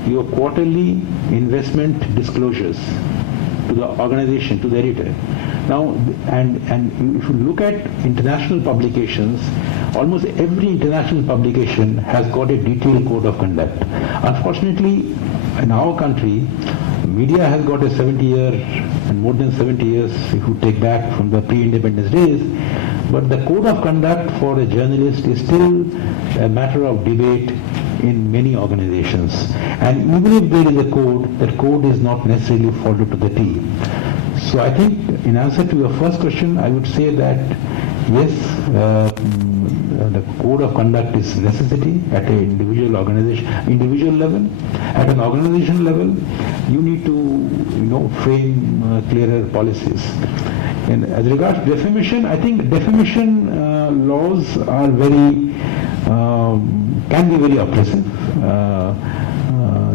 your quarterly investment disclosures to the organization, to the editor. Now, and if you look at international publications, almost every international publication has got a detailed code of conduct. Unfortunately, in our country, media has got a 70-year and more than 70 years, if you take back from the pre-independence days, but the code of conduct for a journalist is still a matter of debate in many organizations. And even if there is a code, that code is not necessarily followed to the T. So I think in answer to your first question, I would say that yes, the code of conduct is necessity at an individual level. At an organization level, you need to frame clearer policies. And as regards defamation, I think defamation laws are can be very oppressive.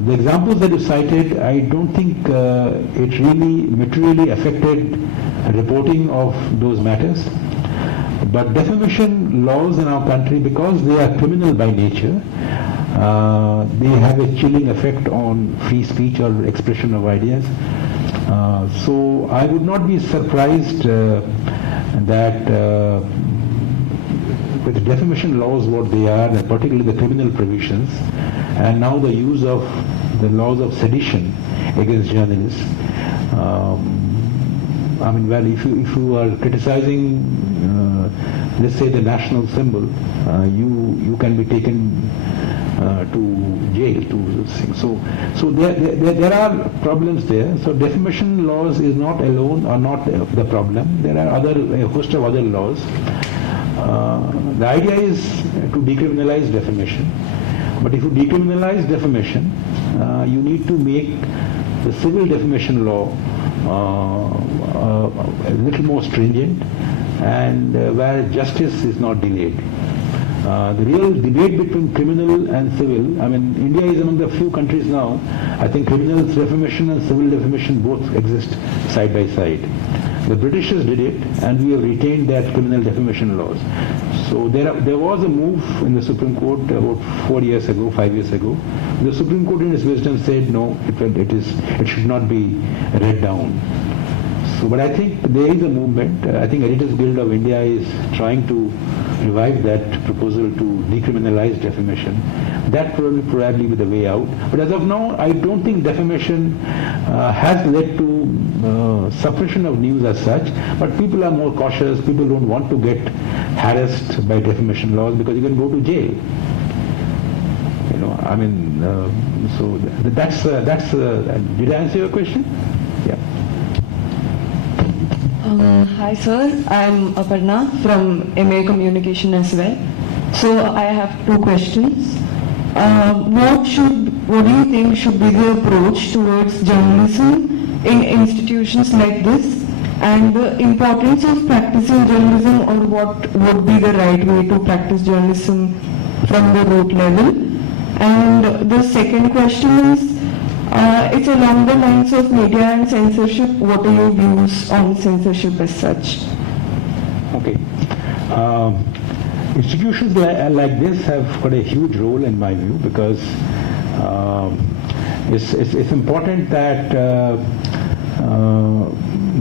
The examples that you cited, I don't think it really materially affected reporting of those matters. But defamation laws in our country, because they are criminal by nature, they have a chilling effect on free speech or expression of ideas. So I would not be surprised that with the defamation laws what they are, and particularly the criminal provisions, and now the use of the laws of sedition against journalists. Well, if you are criticizing, let's say, the national symbol, you can be taken to jail to sing. So there are problems there. So defamation laws is not alone or not the problem. There are a host of other laws. The idea is to decriminalize defamation. But if you decriminalize defamation, you need to make the civil defamation law a little more stringent, and where justice is not delayed. The real debate between criminal and civil, India is among the few countries now, I think criminal defamation and civil defamation both exist side by side. The Britishers did it, and we have retained that criminal defamation laws. So there was a move in the Supreme Court about 5 years ago. The Supreme Court in its wisdom said no, it should not be read down. So, but I think there is a movement. I think Editors Guild of India is trying to revive that proposal to decriminalize defamation. That probably be the way out. But as of now, I don't think defamation has led to suppression of news as such. But people are more cautious. People don't want to get harassed by defamation laws because you can go to jail. You know, I mean, so that's. Did I answer your question? Yeah. Hi sir, I'm Aparna from MA Communication as well. So I have two questions. What do you think should be the approach towards journalism in institutions like this, and the importance of practicing journalism, or what would be the right way to practice journalism from the root level? And the second question is, it's along the lines of media and censorship. What are your views on censorship as such? Okay. Institutions like this have got a huge role in my view, because it's important that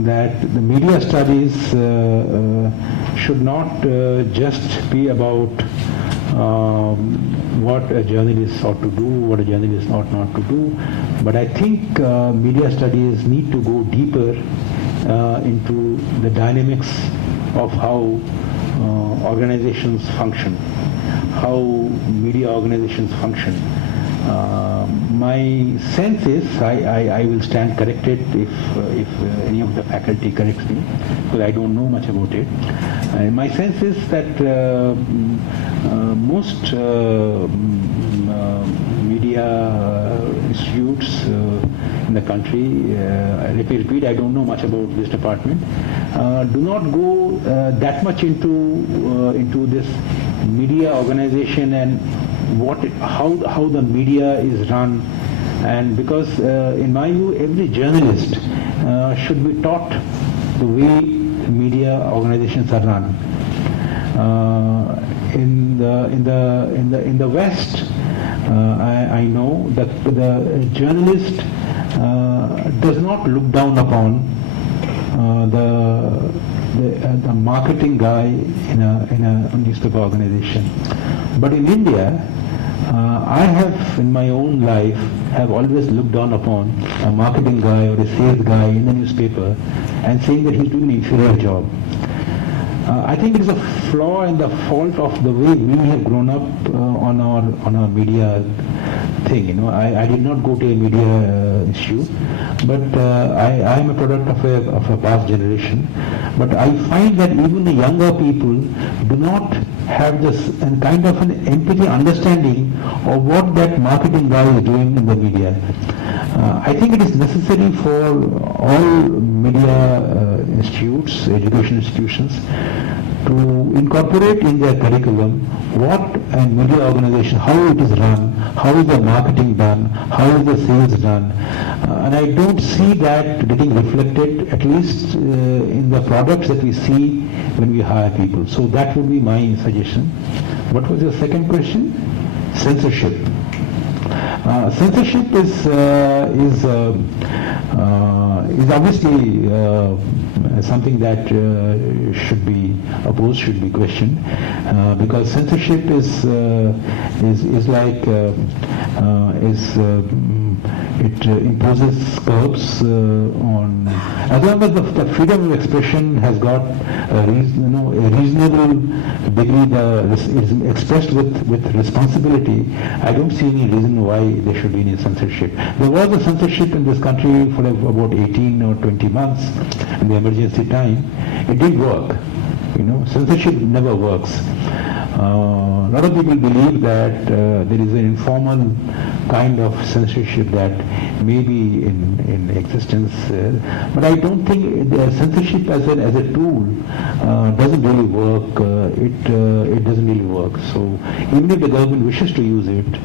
that the media studies should not just be about what a journalist ought to do, what a journalist ought not to do, but I think media studies need to go deeper into the dynamics of how organizations function, how media organizations function. My sense is, I will stand corrected if any of the faculty corrects me, because I don't know much about it. My sense is that most media institutes in the country, let me repeat, I don't know much about this department, do not go that much into this media organization and how the media is run. And because in my view, every journalist should be taught the way media organizations are run. In the West, I know that the journalist does not look down upon the marketing guy in a newspaper organization. But in India, I have in my own life have always looked down upon a marketing guy or a sales guy in the newspaper and saying that he's doing an inferior job. I think it is a flaw and the fault of the way we have grown up on our media thing. You know, I did not go to a media issue, but I am a product of a past generation. But I find that even the younger people do not have this kind of an empathy understanding of what that marketing guy is doing in the media. I think it is necessary for all media institutes, education institutions, to incorporate in their curriculum what a media organization, how it is run, how is the marketing done, how is the sales done. And I don't see that getting reflected, at least in the products that we see when we hire people. So that would be my suggestion. What was your second question? Censorship. Censorship is obviously something that should be opposed, should be questioned, because censorship is like it imposes curbs on, as long as the freedom of expression has got a reasonable degree, is expressed with responsibility. I don't see any reason why there should be any censorship. There was a censorship in this country for about 18 or 20 months in the emergency time. It did work. You know, censorship never works. A lot of people believe that there is an informal kind of censorship that may be in existence, but I don't think censorship as a tool doesn't really work. It doesn't really work. So even if the government wishes to use it,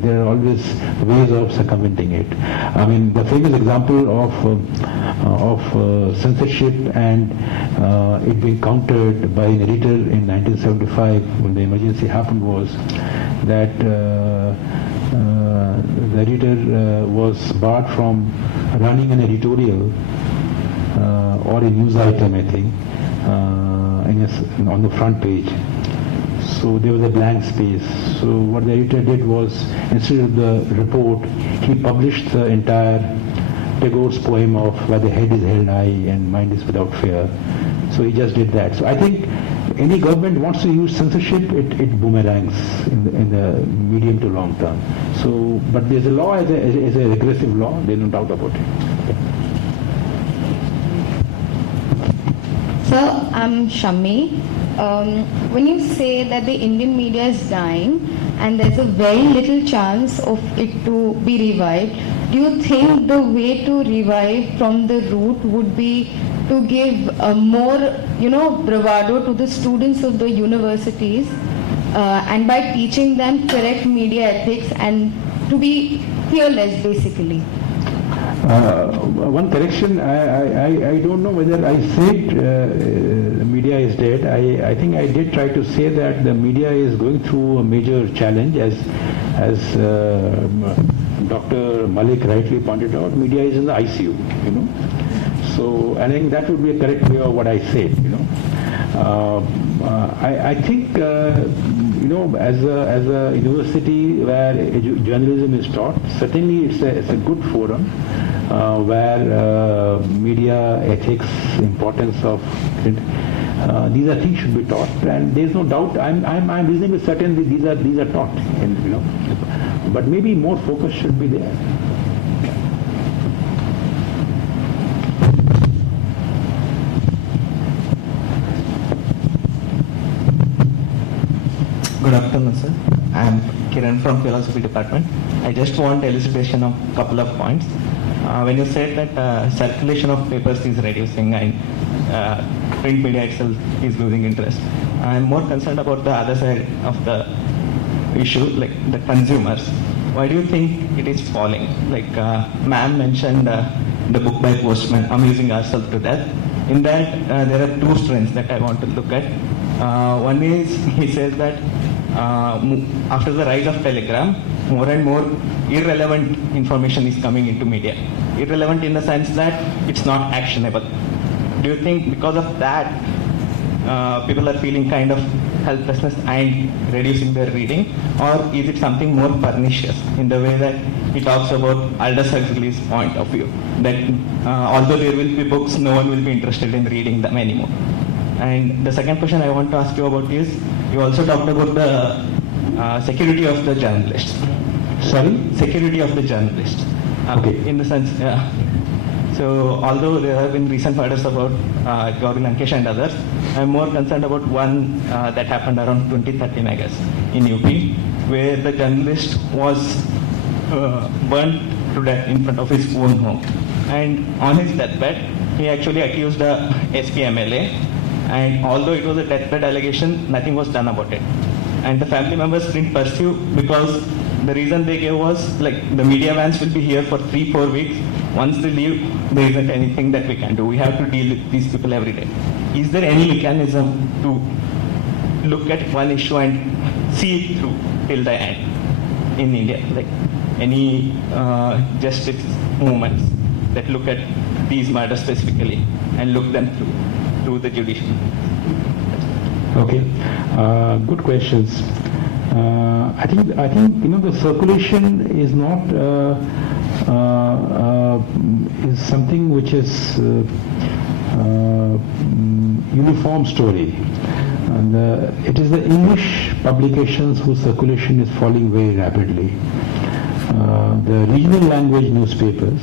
there are always ways of circumventing it. I mean, the famous example of censorship and it being countered by an editor in 1975 when the emergency happened was that the editor was barred from running an editorial or a news item, I think, on the front page. So there was a blank space. So what the editor did was, instead of the report, he published the entire Tagore's poem of "Where the head is held high and mind is without fear." So he just did that. So I think any government wants to use censorship, it boomerangs in the medium to long term. So, but there's a law as a regressive law. There's no doubt about it. Sir, I'm Shami. When you say that the Indian media is dying and there's a very little chance of it to be revived, do you think the way to revive from the root would be to give more, bravado to the students of the universities and by teaching them correct media ethics and to be fearless, basically? One correction, I don't know whether I said media is dead. I think I did try to say that the media is going through a major challenge, as Dr. Malik rightly pointed out. Media is in the ICU, So I think that would be a correct way of what I said, I think, as a university where journalism is taught, certainly it's a good forum where media ethics, importance of these are things should be taught, and there's no doubt. I'm reasonably certain that these are taught, but maybe more focus should be there. Good afternoon, sir. I'm Kiran from Philosophy Department. I just want elucidation of a couple of points. When you said that circulation of papers is reducing and print media itself is losing interest, I'm more concerned about the other side of the issue, like the consumers. Why do you think it is falling? Like ma'am mentioned the book by Postman, Amusing Ourselves to Death. In that, there are two strands that I want to look at. One is, he says that after the rise of Telegram, more and more irrelevant information is coming into media. Irrelevant in the sense that it's not actionable. Do you think because of that, people are feeling kind of helplessness and reducing their reading? Or is it something more pernicious in the way that he talks about Aldous Huxley's point of view, that although there will be books, no one will be interested in reading them anymore? And the second question I want to ask you about is, you also talked about the security of the journalists. Sorry? Security of the journalists. Okay. In the sense, so although there have been recent murders about Gauri Lankesh and others, I'm more concerned about one that happened around 2013, I guess, in UP, where the journalist was burnt to death in front of his own home. And on his deathbed, he actually accused the SP MLA, and although it was a deathbed allegation, nothing was done about it. And the family members didn't pursue because the reason they gave was, like, the media vans will be here for 3-4 weeks. Once they leave, there isn't anything that we can do. We have to deal with these people every day. Is there any mechanism to look at one issue and see it through till the end in India? Like any justice movements that look at these matters specifically and look them through the judiciary? Okay, good questions. I think the circulation is not is something which is uniform story, and it is the English publications whose circulation is falling very rapidly. The regional language newspapers,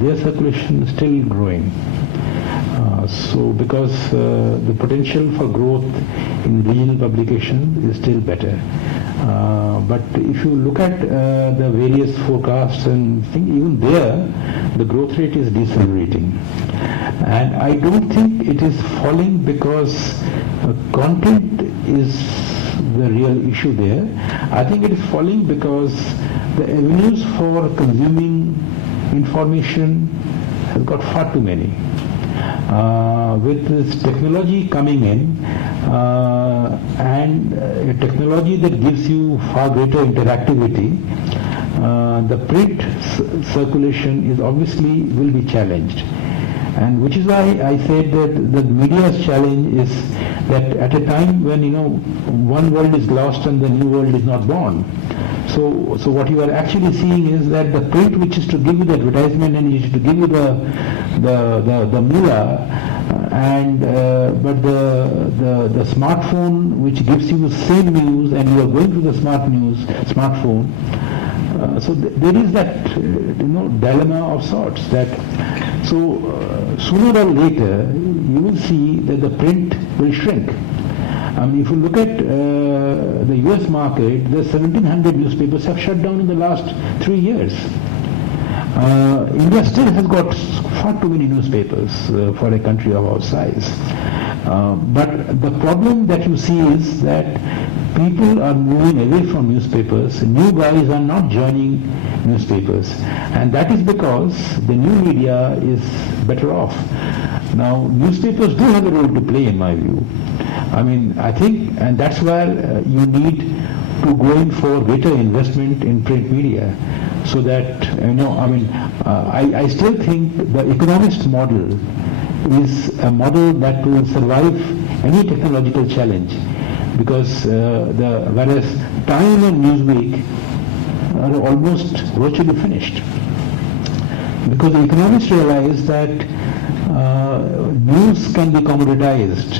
their circulation is still growing. So because the potential for growth in regional publication is still better. But if you look at the various forecasts and things, even there, the growth rate is decelerating. And I don't think it is falling because content is the real issue there. I think it is falling because the avenues for consuming information has got far too many. With this technology coming in, and a technology that gives you far greater interactivity, the print circulation is obviously will be challenged. And which is why I said that the media's challenge is that at a time when, one world is lost and the new world is not born. So what you are actually seeing is that the print, which is to give you the advertisement and which is to give you the moolah, but the smartphone which gives you the same news and you are going to the smartphone. So there is that dilemma of sorts that sooner or later you will see that the print will shrink. If you look at the US market, the 1700 newspapers have shut down in the last 3 years. India still has got far too many newspapers for a country of our size. But the problem that you see is that people are moving away from newspapers. New guys are not joining newspapers. And that is because the new media is better off. Now, newspapers do have a role to play in my view. I think, and that's where you need to go in for greater investment in print media. So that, I still think the economist model is a model that will survive any technological challenge, because whereas Time and Newsweek are almost virtually finished, because the economists realize that news can be commoditized.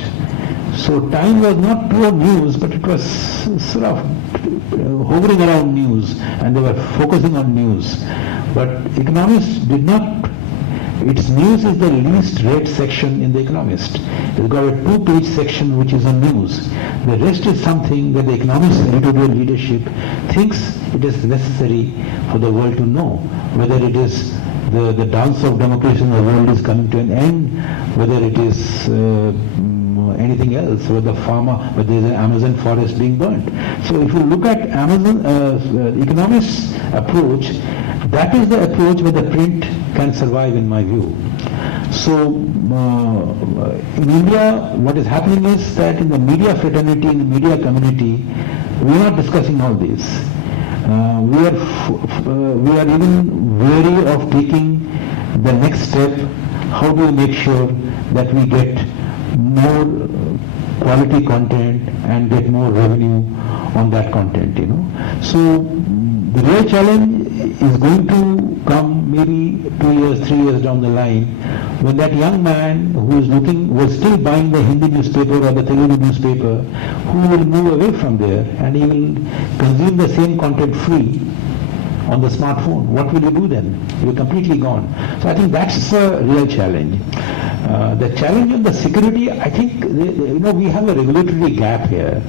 So Time was not pure news, but it was sort of hovering around news, and they were focusing on news. But economists did not. Its news is the least read section in the Economist. It's got a 2-page section which is on news. The rest is something that the Economist editorial leadership thinks it is necessary for the world to know, whether it is the dance of democracy in the world is coming to an end, whether it is anything else, whether there is an Amazon forest being burnt. So if you look at economists' approach, that is the approach where the print can survive in my view. So in India, what is happening is that in the media fraternity, in the media community, we are not discussing all this. We are even wary of taking the next step. How do we make sure that we get more quality content and get more revenue on that content, So the real challenge is going to come maybe 2 years, 3 years down the line, when that young man was still buying the Hindi newspaper or the Telugu newspaper, who will move away from there and he will consume the same content free on the smartphone. What will you do then? You're completely gone. So I think that's a real challenge. The challenge of the security, I think, we have a regulatory gap here.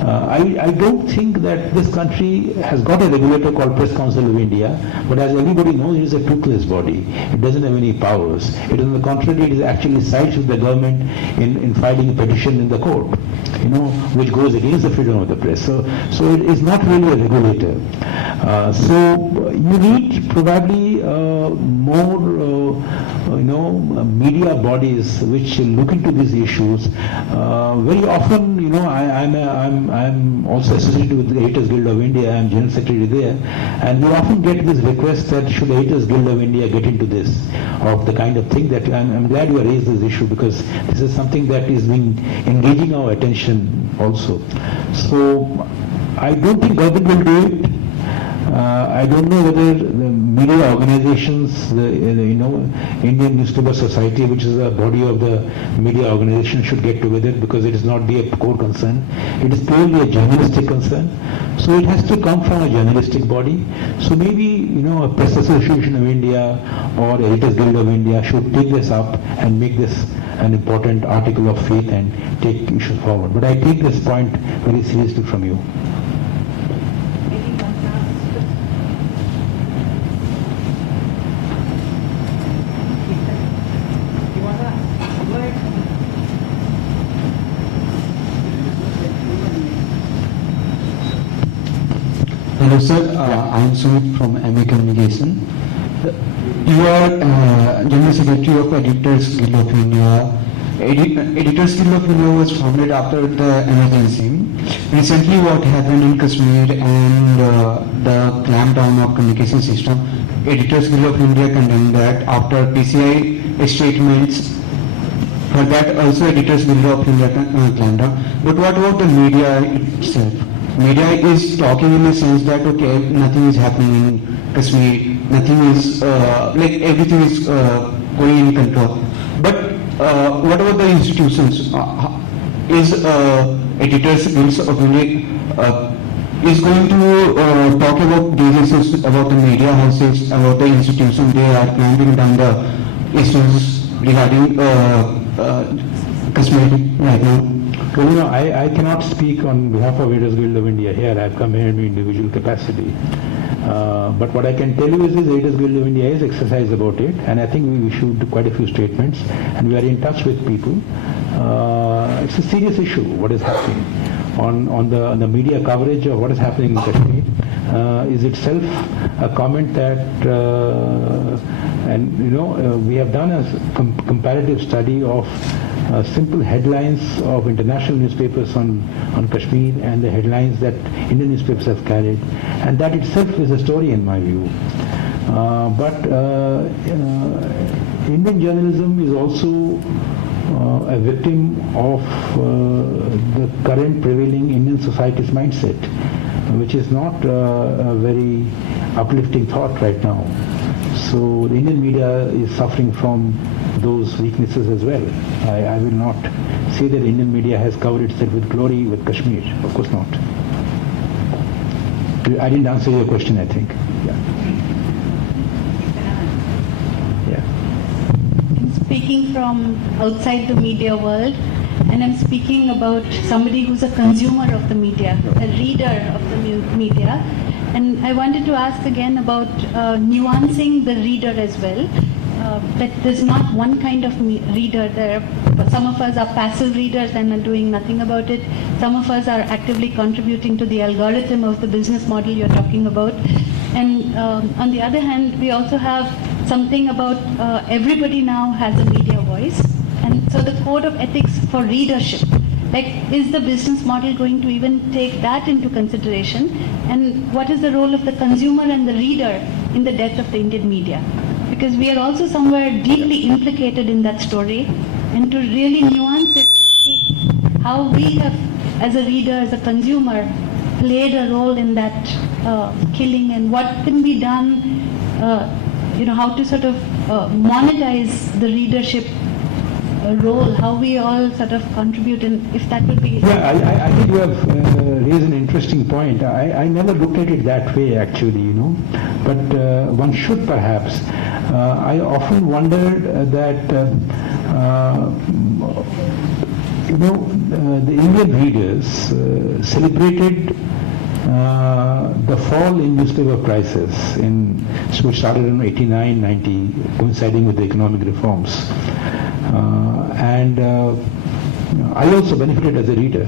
I don't think that this country has got a regulator called Press Council of India, but as everybody knows, it is a toothless body. It doesn't have any powers. It, on the contrary, it is actually sides with the government in filing a petition in the court, which goes against the freedom of the press. So it is not really a regulator. So you need probably more, media bodies which look into these issues. Very often, I'm also associated with the Editors Guild of India. I'm General Secretary there, and we often get this request that should the Editors Guild of India get into this, of the kind of thing that I'm glad you raised this issue, because this is something that is engaging our attention also. So I don't think government will do it. I don't know whether the media organizations, the Indian Newspaper Society, which is a body of the media organization, should get together, because it is not the core concern. It is purely a journalistic concern. So it has to come from a journalistic body. So maybe, a Press Association of India or Editors Guild of India should take this up and make this an important article of faith and take issues forward. But I take this point very seriously from you. Hello sir, I am Sumit from MA Communication. You are General Secretary of Editors Guild of India. Editors Guild of India was founded after the emergency. Recently what happened in Kashmir and the clampdown of communication system, Editors Guild of India condemned that. After PCI statements. For that also editors Guild of India clamped down. But what about the media itself? Media is talking in the sense that okay, nothing is happening in Kashmir, nothing is like everything is going in control. But what about the institutions? Is editors Guild of India is going to talk about these issues, about the media houses, about the institution? They are clamping down the issues regarding Kashmir right now. Well, you know, I cannot speak on behalf of Editors Guild of India here. I've come here in individual capacity. But what I can tell you is Editors Guild of India is exercised about it, and I think we issued quite a few statements, and we are in touch with people. It's a serious issue, what is happening. On the media coverage of what is happening in Kashmir is itself a comment that, and you know, we have done a comparative study of simple headlines of international newspapers on Kashmir and the headlines that Indian newspapers have carried, and that itself is a story in my view. But Indian journalism is also a victim of the current prevailing Indian society's mindset, which is not a very uplifting thought right now. So the Indian media is suffering from those weaknesses as well. I will not say that the Indian media has covered itself with glory with Kashmir. Of course not. I didn't answer your question, I think. Speaking from outside the media world, and I'm speaking about somebody who's a consumer of the media, a reader of the media. And I wanted to ask again about nuancing the reader as well. That there's not one kind of reader. Some of us are passive readers and are doing nothing about it. Some of us are actively contributing to the algorithm of the business model you're talking about. And on the other hand, we also have something about everybody now has a media voice. And so the code of ethics for readership, like, is the business model going to even take that into consideration? And what is the role of the consumer and the reader in the death of the Indian media? Because we are also somewhere deeply implicated in that story, and to really nuance it, see how we have, as a reader, as a consumer, played a role in that killing, and what can be done, how to sort of monetize the readership role, how we all sort of contribute, and if that would be... Yeah, I think you have raised an interesting point. I never looked at it that way, actually, but one should perhaps. I often wondered that, the Indian readers celebrated the fall in newspaper prices, which started in 89, 90, coinciding with the economic reforms. And I also benefited as a reader.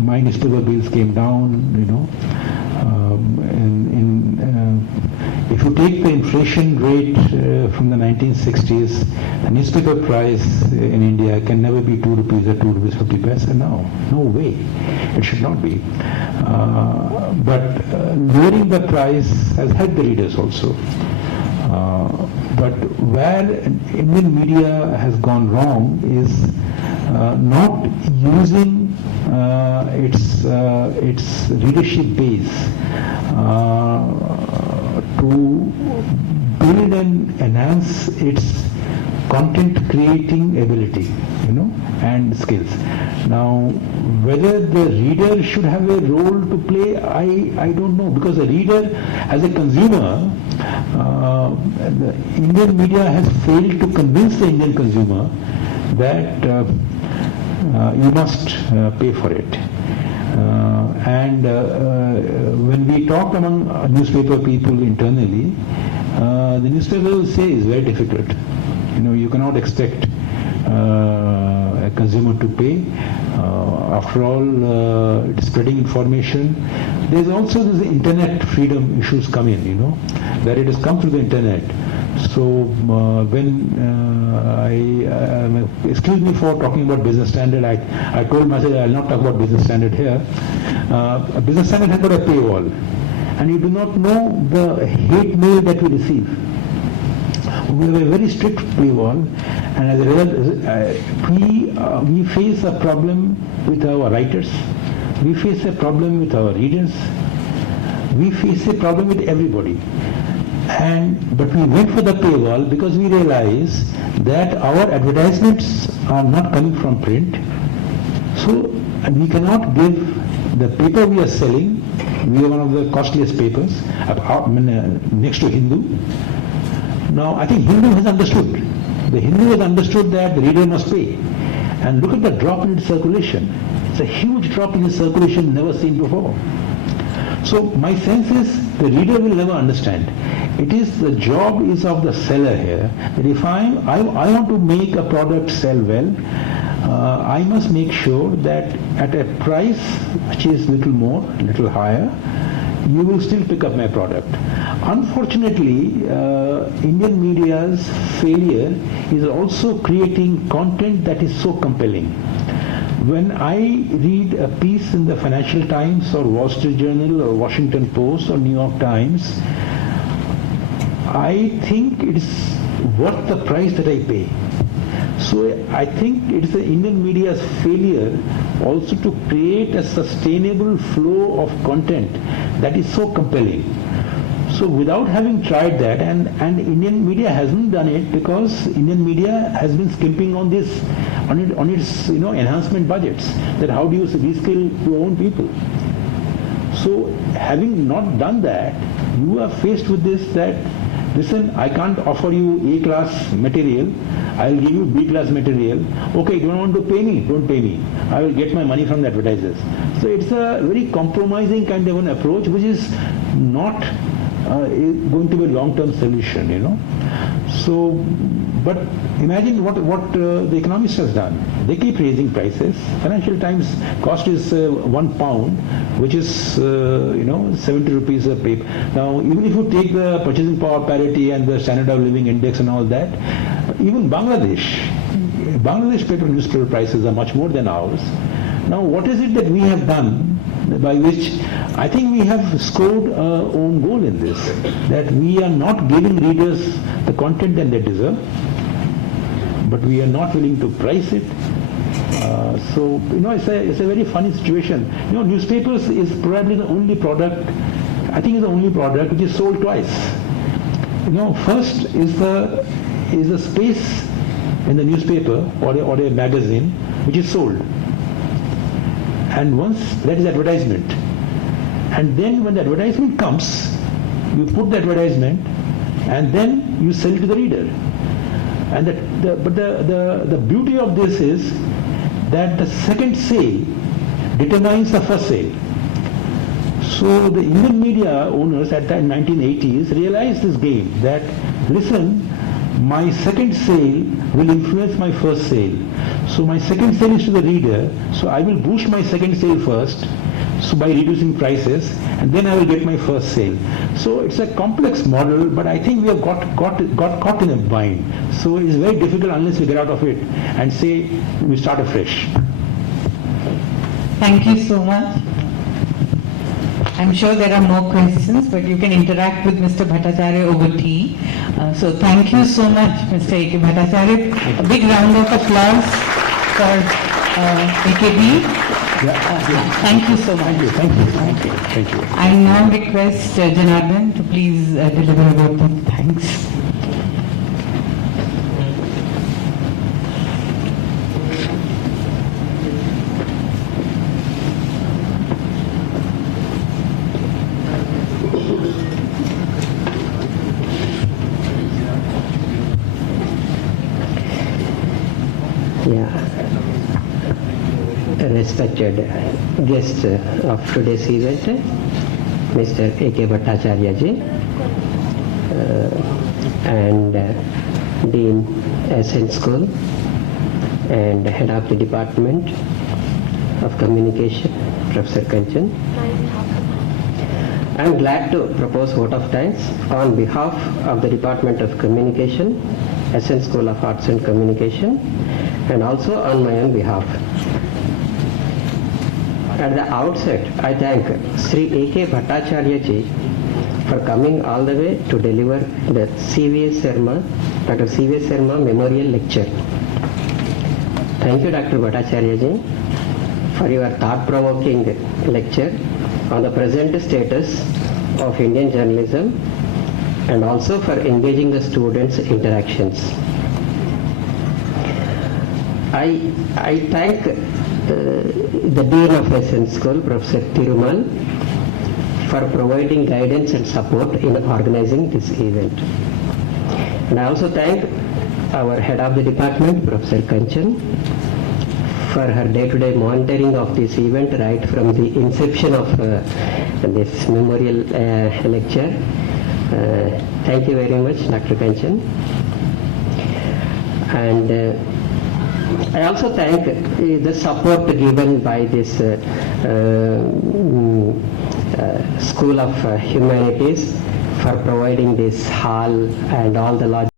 My newspaper bills came down, if you take the inflation rate from the 1960s, the newspaper price in India can never be 2 rupees or 2 rupees 50 paise now. No way. It should not be. But lowering the price has helped the readers also. But where Indian media has gone wrong is not using its readership base to build and enhance its content creating ability, and skills. Now, whether the reader should have a role to play, I don't know, because the reader, as a consumer, the Indian media has failed to convince the Indian consumer that you must pay for it. And when we talk among newspaper people internally, the newspaper will say it's very difficult. You cannot expect a consumer to pay. After all, spreading information. There's also this internet freedom issues come in, that it has come through the internet. So when excuse me for talking about business standard, I told myself I'll not talk about business standard here. A business standard has got a paywall, and you do not know the hate mail that we receive. we have a very strict paywall, and as a result, we face a problem with our writers, we face a problem with our readers, we face a problem with everybody. But we went for the paywall because we realized that our advertisements are not coming from print. So we cannot give the paper we are selling. We are one of the costliest papers next to Hindu. Now I think Hindu has understood. The Hindu has understood that the reader must pay. And look at the drop in its circulation. It's a huge drop in its circulation never seen before. So my sense is the reader will never understand. It is the job is of the seller here. That if I want to make a product sell well, I must make sure that at a price which is little more, little higher, you will still pick up my product. Unfortunately, Indian media's failure is also creating content that is so compelling. When I read a piece in the Financial Times or Wall Street Journal or Washington Post or New York Times, I think it's worth the price that I pay. So I think it's the Indian media's failure also to create a sustainable flow of content that is so compelling. So without having tried that, and Indian media hasn't done it because Indian media has been skimping on this, on its enhancement budgets. That how do you reskill your own people? So having not done that, you are faced with this that, listen, I can't offer you A-class material, I'll give you B-class material. Okay, you don't want to pay me, don't pay me. I will get my money from the advertisers. So it's a very compromising kind of an approach which is not going to be a long-term solution, So, but imagine what the Economist has done. They keep raising prices. Financial Times cost is £1, which is 70 rupees a paper. Now, even if you take the purchasing power parity and the standard of living index and all that, even Bangladesh paper newspaper prices are much more than ours. Now, what is it that we have done by which I think we have scored our own goal in this, that we are not giving readers the content that they deserve, but we are not willing to price it. So it's a very funny situation. Newspapers is probably the only product, I think it's the only product which is sold twice. First is the space in the newspaper or a magazine which is sold. And once that is advertisement. And then when the advertisement comes, you put the advertisement and then you sell it to the reader. And the beauty of this is that the second sale determines the first sale. So the Indian media owners at the 1980s realized this game that, listen, my second sale will influence my first sale. So my second sale is to the reader, so I will boost my second sale first, so by reducing prices, and then I will get my first sale. So it's a complex model, but I think we have got caught in a bind. So it's very difficult unless we get out of it and say we start afresh. Thank you so much. I'm sure there are more questions, but you can interact with Mr. Bhattacharya over tea. So thank you so much, Mr. A.K. Bhattacharya. A big round of applause for AKB. Thank you so much. Thank you. I now request Janardhan to please deliver a vote of thanks. Respected guest of today's event, Mr. A.K. Bhattacharya ji, and Dean SN School and Head of the Department of Communication, Professor Kanchan. I am glad to propose vote of thanks on behalf of the Department of Communication, SN School of Arts and Communication, and also on my own behalf. At the outset, I thank Sri A.K. Bhattacharya ji for coming all the way to deliver the CVA Sarma Dr. C.V. Sarma Memorial Lecture. Thank you, Dr. Bhattacharya ji, for your thought-provoking lecture on the present status of Indian journalism and also for engaging the students' interactions. I thank the Dean of SN School, Professor Thirumal, for providing guidance and support in organizing this event. And I also thank our head of the department, Professor Kanchan, for her day-to-day monitoring of this event right from the inception of this memorial lecture. Thank you very much, Dr. Kanchan. And I also thank the support given by this School of Humanities for providing this hall and all the